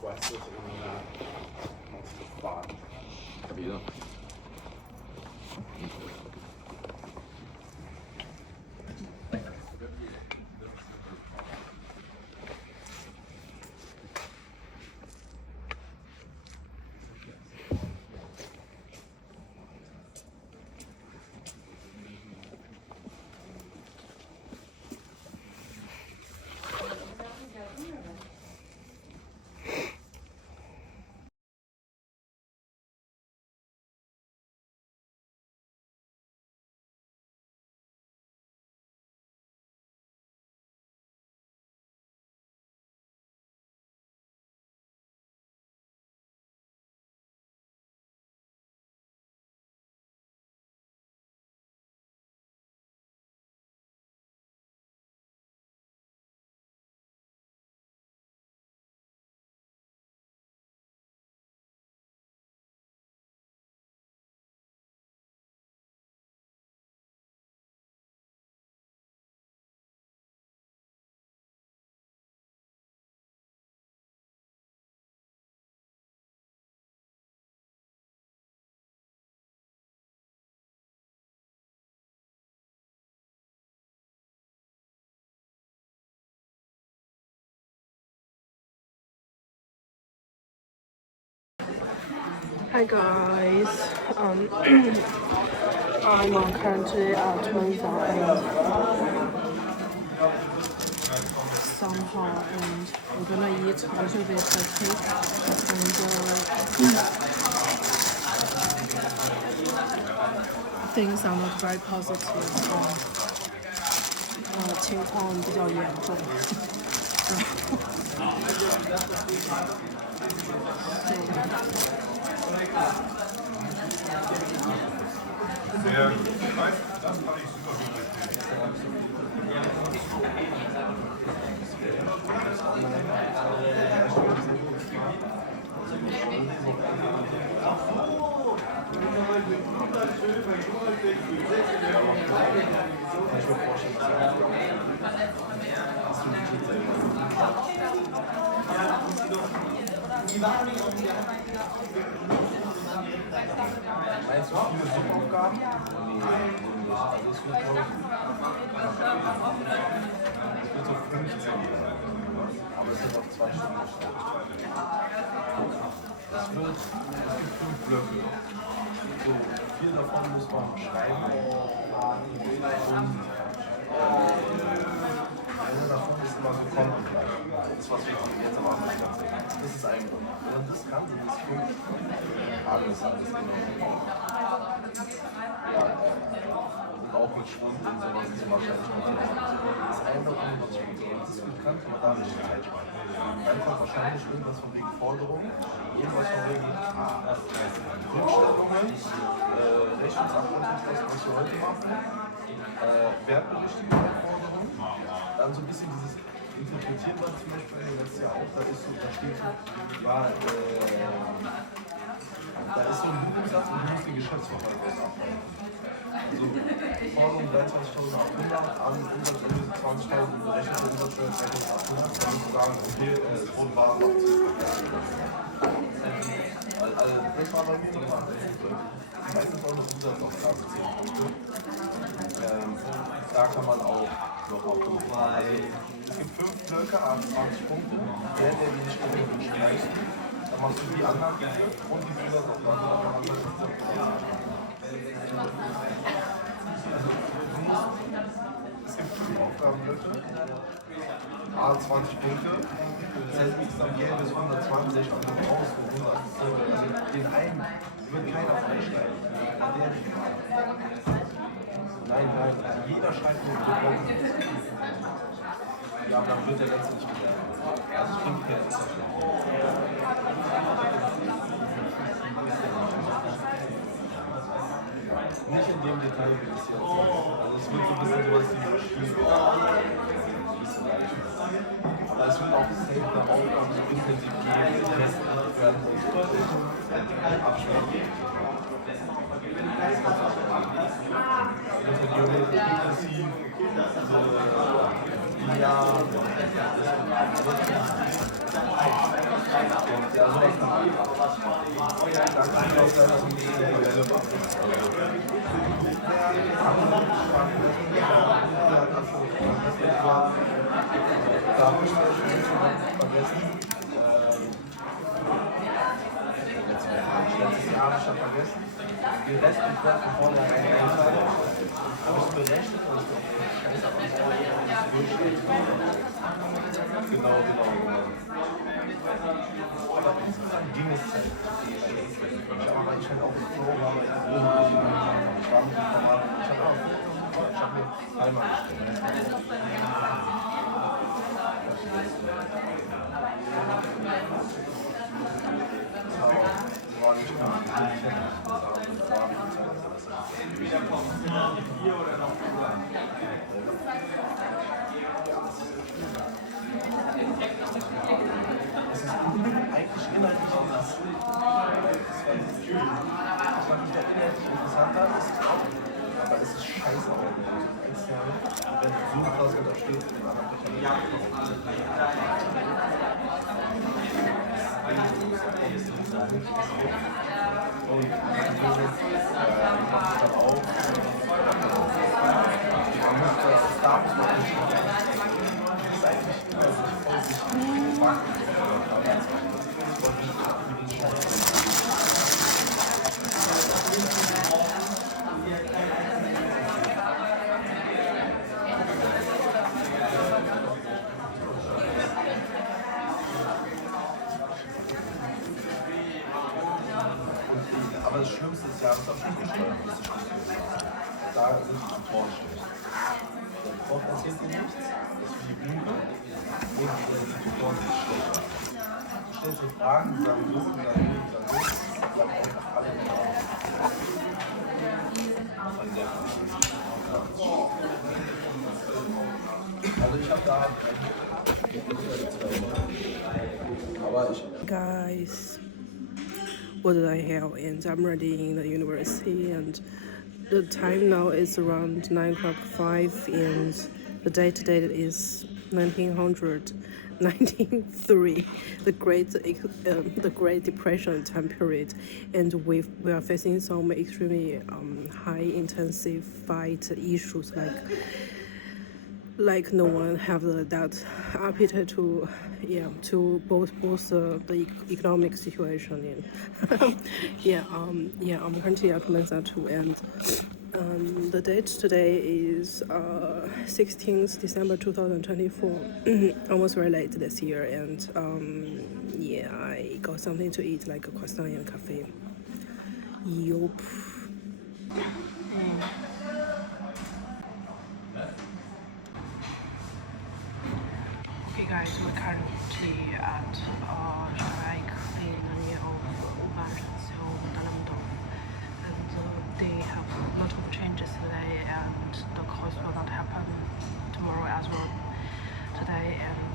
West was in most of Hi guys, I'm currently at Windsor and somehow, and we're gonna eat a little bit of cake, and things are not very positive. 情况比较严重。Meinst du viele Suppaufgaben? Nee, also es wird, glaube ich, so 15. Aber es sind auf 2 Stunden gestellt. Es gibt 5 Blöcke. So, 4 davon muss man schreiben. Und eine davon ist immer so Kontengleich. Das, was wir jetzt machen, das ist ein Grund. Wenn man das kann, sind das 5 Tages alles genau. Und auch mit Schwund und sowas ist wahrscheinlich noch das ist einfach irgendwas Schwund. Wenn man das gut kann, kann man da nicht die Zeit sparen. Dann kommt wahrscheinlich irgendwas von wegen Forderungen, irgendwas von wegen Rückstellungen, Rechnungsabrechnung, was wir heute machen, Wertberichtigung, Forderungen, dann so ein bisschen dieses Interpretieren war zum Beispiel letztes Jahr auch, da ist so, da steht so, da ist so ein Buchungssatz und du musst den Geschäftsverwaltung abnehmen. Also Forderung 23.800, an Umsatz 20.000, berechnete Umsatzsteuer 2.800, dann musst du sagen, okay, es wurden Waren noch also das war bei mir noch mal meistens auch noch Umsatzaufgaben 10 Punkte. Da kann man auch noch auf es gibt 5 Blöcke, 20 Punkte, der die nicht unbedingt streichen. Dann machst du die Angaben und die Umsatzaufgaben. Es gibt 5 Aufgabenblöcke, 20 Punkte. Das heißt, insgesamt Geld ist 120 und du brauchst 100. Also den einen wird keiner freischreiben. Nein, jeder schreibt nur Druck. Ja, aber dann wird der letzte nicht mehr. Also es bringt keinen Sinn. Nicht in dem Detail, wie es hier aussieht. Also es wird so ein bisschen sowas wie Maschinen. Aber es wird auch safe darauf auch so intensiv getestet werden und abschmecken. Letztes Jahr habe ich schon vergessen. Den Rest von vorne habe ich berechnet und genau. Aber insgesamt ging es halt. Aber ich halt auch so, aber ich war mit dem Format, ich habe mir einmal gestellt. War nicht gut. Es ist eigentlich inhaltlich anders. Ich glaube nicht, der inhaltlich interessanter ist, aber es ist scheiße auch. Wenn so krass untersteht, in anderen Fächern. Und dann auch, man muss das Status noch nicht machen. Das ist eigentlich voll sich Aber das Schlimmste ist Jahresabschlusssteuer, das ist schlimm. Da sind die Tutoren schlecht. Der Prof erzählt dir nichts, das ist für die Blume und die Tutoren sind schlecht. Du stellst dir Fragen, die sagen so, die sagen so, die sagen so, die haben einfach alle keine Ahnung. Also ich habe da aber ich Guys, what did I have? And I'm already in the university, and the time now is around 9:05, and the date today is 1993, the Great Depression time period, and we are facing some extremely high intensive fight issues like no one have that appetite to both the economic situation and I'm currently at Mensa too, and the date today is 16th December 2024. Almost very late this year, and I got something to eat like a croissant and cafe. Yup. Okay guys, we're currently at Gefei near of and they have a lot of changes today, and the course will not happen tomorrow as well today, and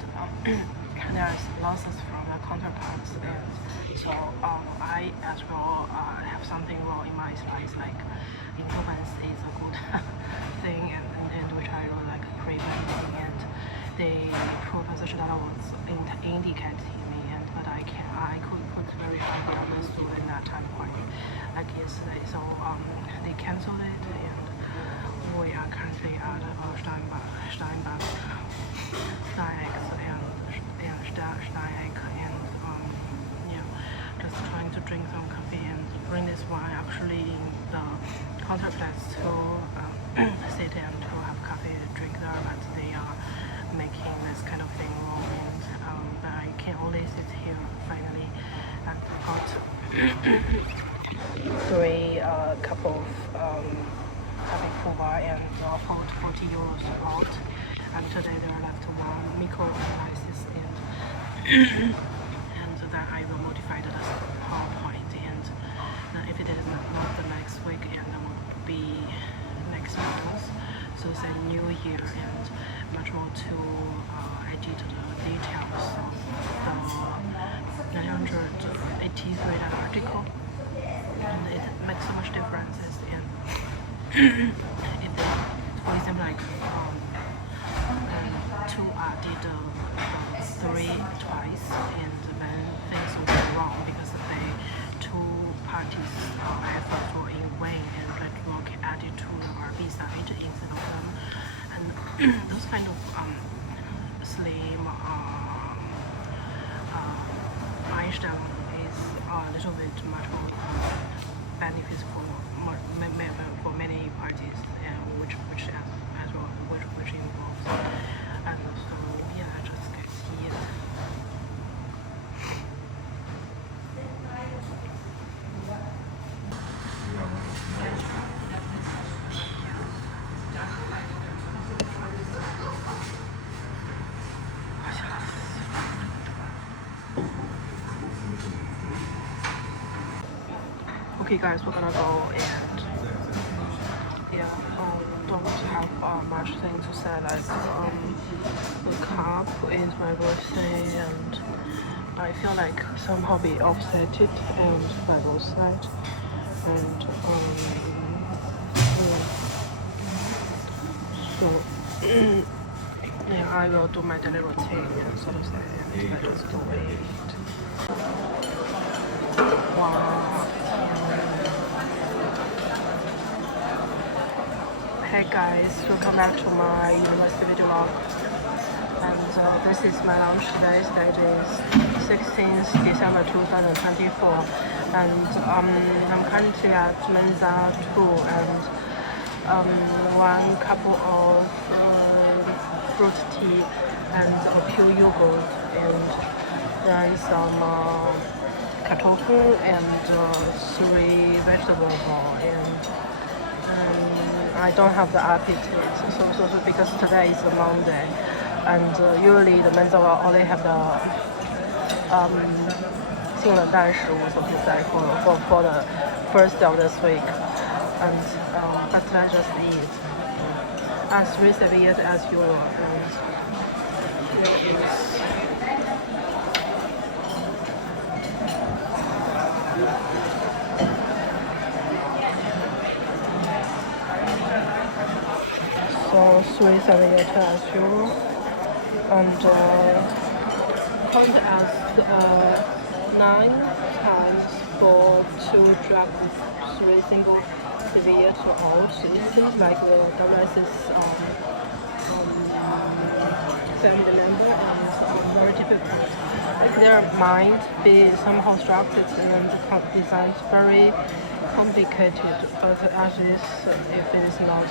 there's losses from the counterparts, and so I as well have something wrong in my slides, like improvements is a good thing, and which I really like preventing, and the professor was indicating me, but I could very hardly understood in that time point, like yesterday. So they cancelled it, and we are currently at Steinbach and just trying to drink some coffee and bring this one actually in the counterplace to sit and to have coffee drink there, but they are making this kind of thing wrong, and but I can only sit here finally and got three cup of coffee pulver and offered 40 euros out, and today there are left one micro analysis, and then I will modify the PowerPoint, and if it is not the next week, and it will be next month, so it's a new year, and much more to edit the details of the 983 article, and it makes so much differences. And if they, for example, like two did the three twice, and then things were wrong because the two parties' efforts were in vain, and red rock added to the RB side instead of them, and those kind of slim Einstein is a little bit much more benefits for many parties, which as well which involves, and so yeah, just get here. Okay guys, we're gonna go, and don't have much thing to say, like the cup is my birthday, and I feel like somehow be offsetted and by both sides, and so I will do my daily routine and sort of say, and I just do it. Wow. Hey guys, welcome back to my University Video Log, and this is my lunch today. Date is 16th December 2024, and I'm currently at Mensa 2, and one cup of fruit tea and a pure yogurt, and then some kartoffel and 3 vegetable ball, and I don't have the appetite. So because today is a Monday, and usually the men's will only have the 性冷淡食物 so to say for the first of this week, and but let's just eat as recently as usual. And so 3 serviettes as usual, and count as 9 times for 2 drug 3 single serviettes or all. It seems like the rest is family member, and very difficult. Like their mind be somehow structured and designed very complicated, but as is if it is not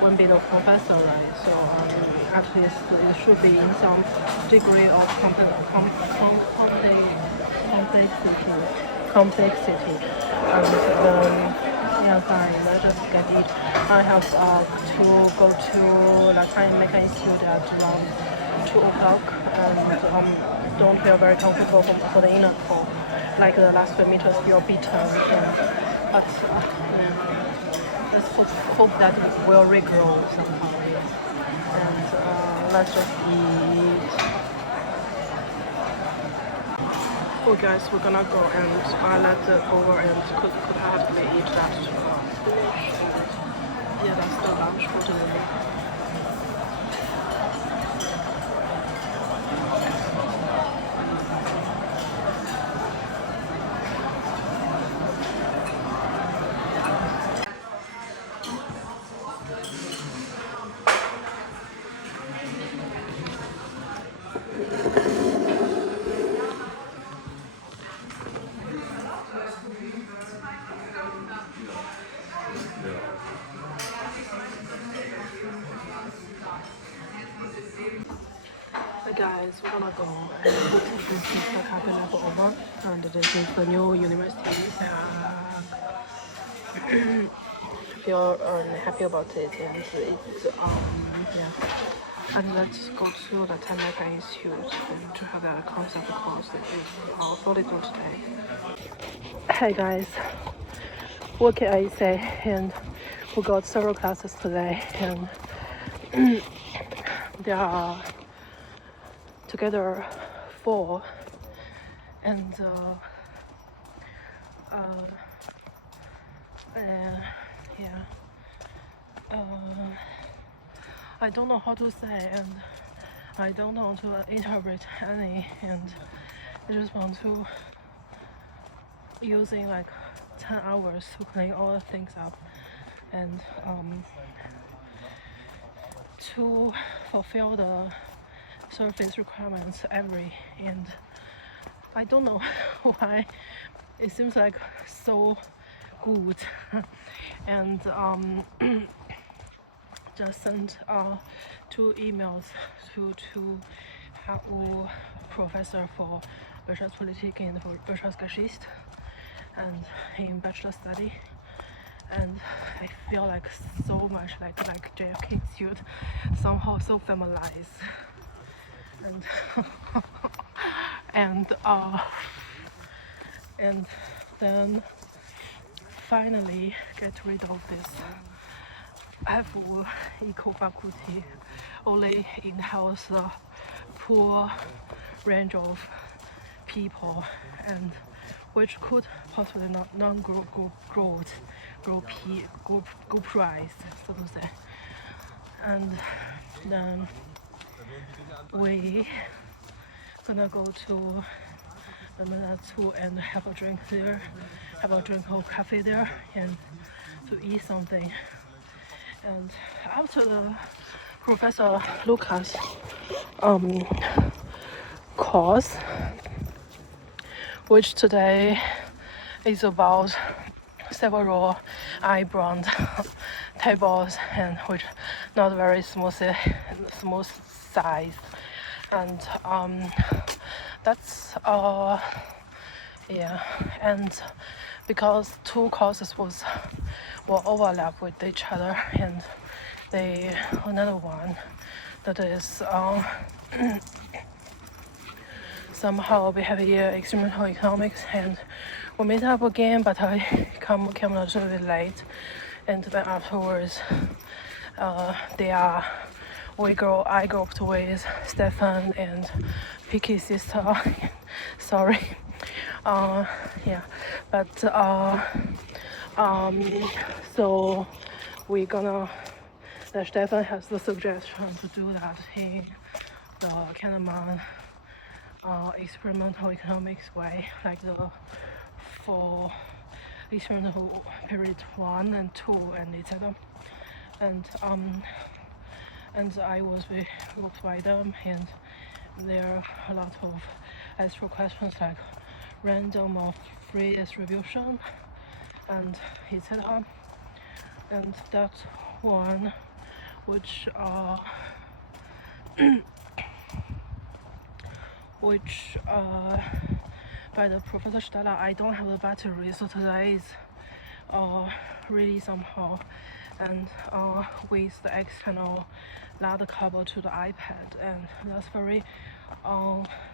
won't be the professor, right? So at least it should be in some degree of complexity. And yeah, fine, let's just get it. I have to go to the Mechanical Institute at around 2 o'clock, and don't feel very comfortable for the inner core. Like the last few meters feel beaten, but let's hope that it will regrow somehow. And let's just eat. Oh guys, we're gonna go and I let it over and could happily eat that finish. And yeah, that's the lunch for today. Guys, we're gonna go and this is the cafe level over, and this is the new university. Feel happy about it, and it's yeah. And let's go to the Mechanical Institute and to have a concept course that is our 42 today. Hey guys, what can I say? And we got several classes today, and there are together 4, and yeah, I don't know how to say, and I don't want to interpret any, and I just want to using like 10 hours to clean all the things up, and to fulfill the surface requirements and I don't know why it seems like so good. And just sent 2 emails to professor for Wirtschaftspolitik and for Wirtschaftsgeschichte and in bachelor study, and I feel like so much like JFK Institute, somehow so familiarized. And then finally get rid of this eco faculty, only in-house the poor range of people, and which could possibly not grow price, so to say. And then we gonna go to the Manatu and have a drink there, have a drink of coffee there, and to eat something. And after the Professor Lucas course, which today is about several eyebrow tables, and which not very smooth size, and that's Yeah, and because two courses were overlap with each other, and another one that is somehow behavior experimental economics, and we meet up again, but I came a little bit late, and then afterwards I grouped with Stefan and Picky's sister. Sorry. Yeah, but so we're gonna. Stefan has the suggestion to do that in the Kahneman experimental economics way, like for experimental period 1 and 2 and etc. And I was looked by them, and there are a lot of extra questions like random or free distribution and etc. And that one, which by the Professor Stella, I don't have the battery, so today is really somehow, and with the external ladder cable to the iPad, and that's very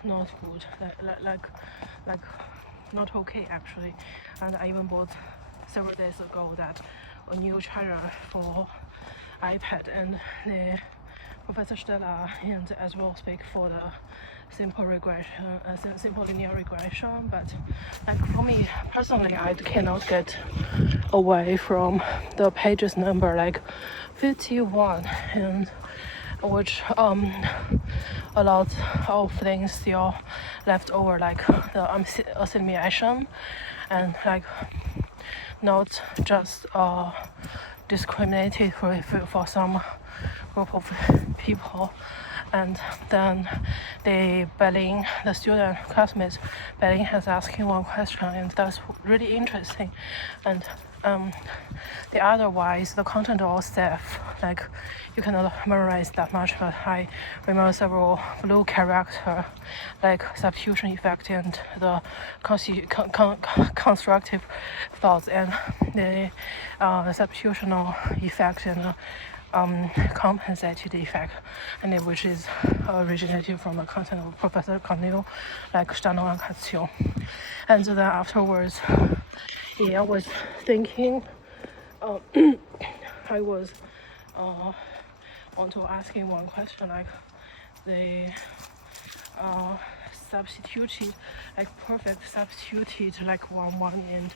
not good, like not okay actually. And I even bought several days ago that a new charger for iPad, and the Professor Stella and as well speak for the simple linear regression, but like for me personally, I cannot get away from the pages number like 51, and which a lot of things still left over, like the assimilation, and like not just discriminated for some group of people. And then the student classmates, Berlin has asking one question, and that's really interesting. And the otherwise, the content of stuff, like you cannot memorize that much, but I remember several blue character, like substitution effect and the constructive thoughts, and the substitutional effect and compensated effect, and which is originated from the content of Professor Cornell, like Stano and Katio. And then afterwards, I was thinking, I was onto asking one question, like the substituted, like perfect substituted like 1-1, and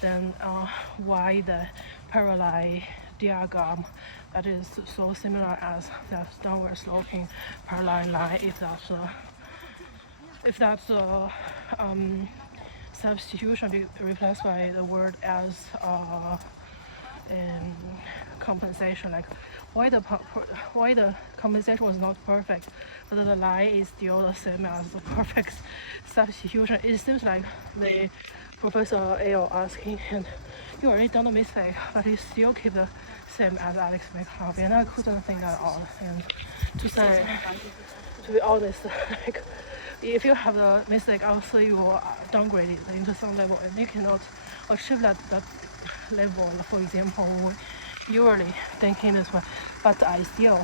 then why the parallel diagram that is so similar as that downward sloping parallel line, if that's substitution be replaced by the word as compensation, like why the compensation was not perfect, but the line is still the same as the perfect substitution. It seems like the Professor A asking, and you already done a mistake, but you still keep the same as Alex make up, and I couldn't think that out. And to be honest, like if you have the mistake, also you will downgrade it into some level, and you cannot achieve that level. For example, usually thinking this way, but I still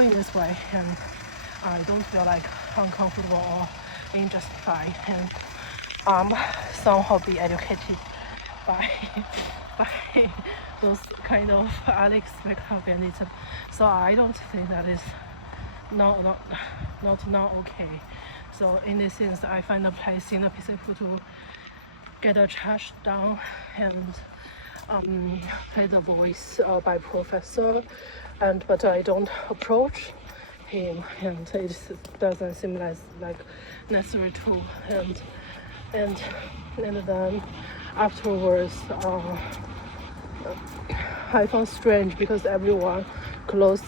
in this way, and I don't feel like uncomfortable or injustified, and somehow be educated by those kind of Alex makeup, and it's so I don't think that is not okay. So in this sense, I find a place in the Pacific to get a charge down and play the voice by professor, but I don't approach him, and it doesn't seem like necessary to, and then afterwards I found strange because everyone closed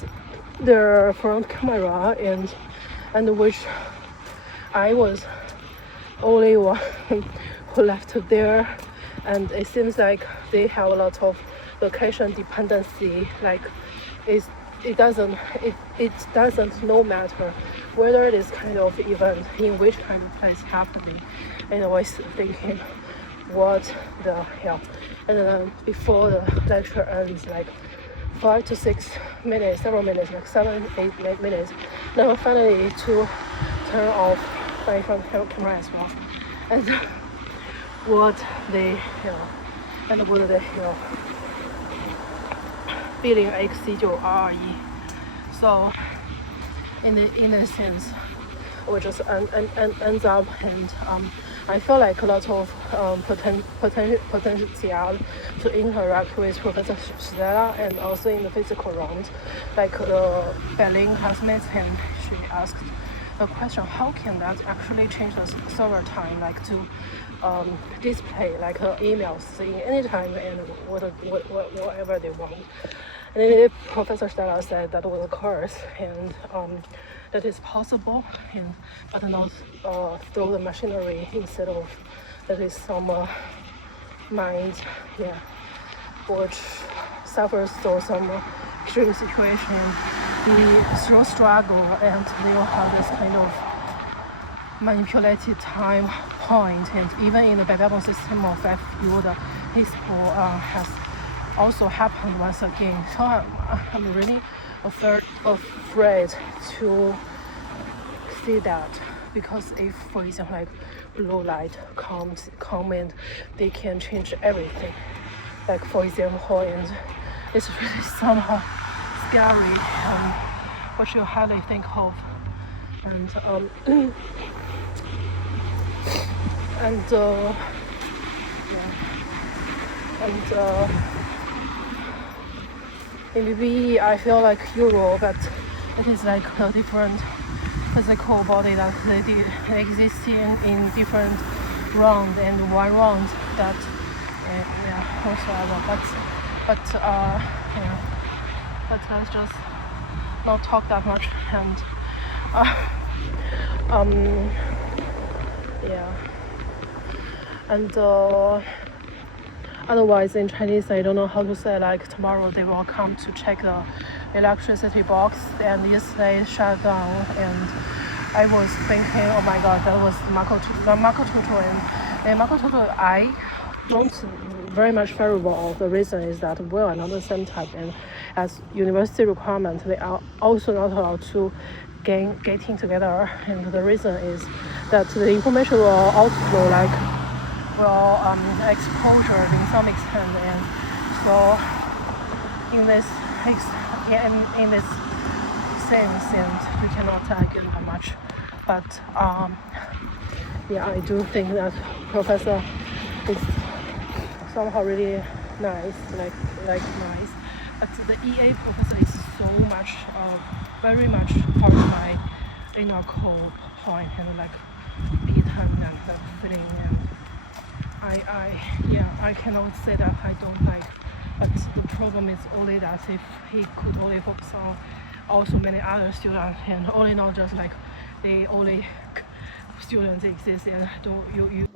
their front camera, and which I was only one who left there, and it seems like they have a lot of location dependency, like it's it doesn't no matter whether this kind of event in which kind of place happening. And I was thinking, what the hell? And then before the lecture ends, like 5 to 6 minutes, several minutes, like 7, 8 minutes, then I finally to turn off my front camera as well. And what they, feeling X 就 RE. So in a sense, we just ends up, and I feel like a lot of potential to interact with Professor Stella, and also in the physical round, like the Berlin classmates, and she asked the question, how can that actually change the server time, like to display like emails in any time and whatever they want. And then Professor Stella said that was a curse, and that is possible, and but not through the machinery, instead of that is some mind, which suffers through some extreme situation, through struggle, and they will have this kind of manipulated time point. And even in the Babel system of Gefei-FIONA, this has also happened once again. So I'm really afraid to see that, because if, for example, like blue light comes and they can change everything. Like for example, and it's really somehow scary, what you hardly think of, and maybe I feel like Euro, but it is like a different physical body that they exist in different round, and one round that whatsoever. But let's just not talk that much, and and otherwise in Chinese I don't know how to say, like tomorrow they will come to check the electricity box, and yesterday shut down, and I was thinking, oh my god, that was the Marco Tutu, and Marco Tutu I don't very much favorable of. The reason is that we are not the same type, and as university requirement they are also not allowed to getting together, and the reason is that the information will outflow, like exposure in some extent, and so in this sense, and we cannot argue that much. But I do think that professor is somehow really nice, like nice. But the EA professor is so much, very much part of my inner core point, and like beaten and that feeling. And I cannot say that I don't like, but the problem is only that if he could only focus on also many other students, and only not just like the only students exist, and don't you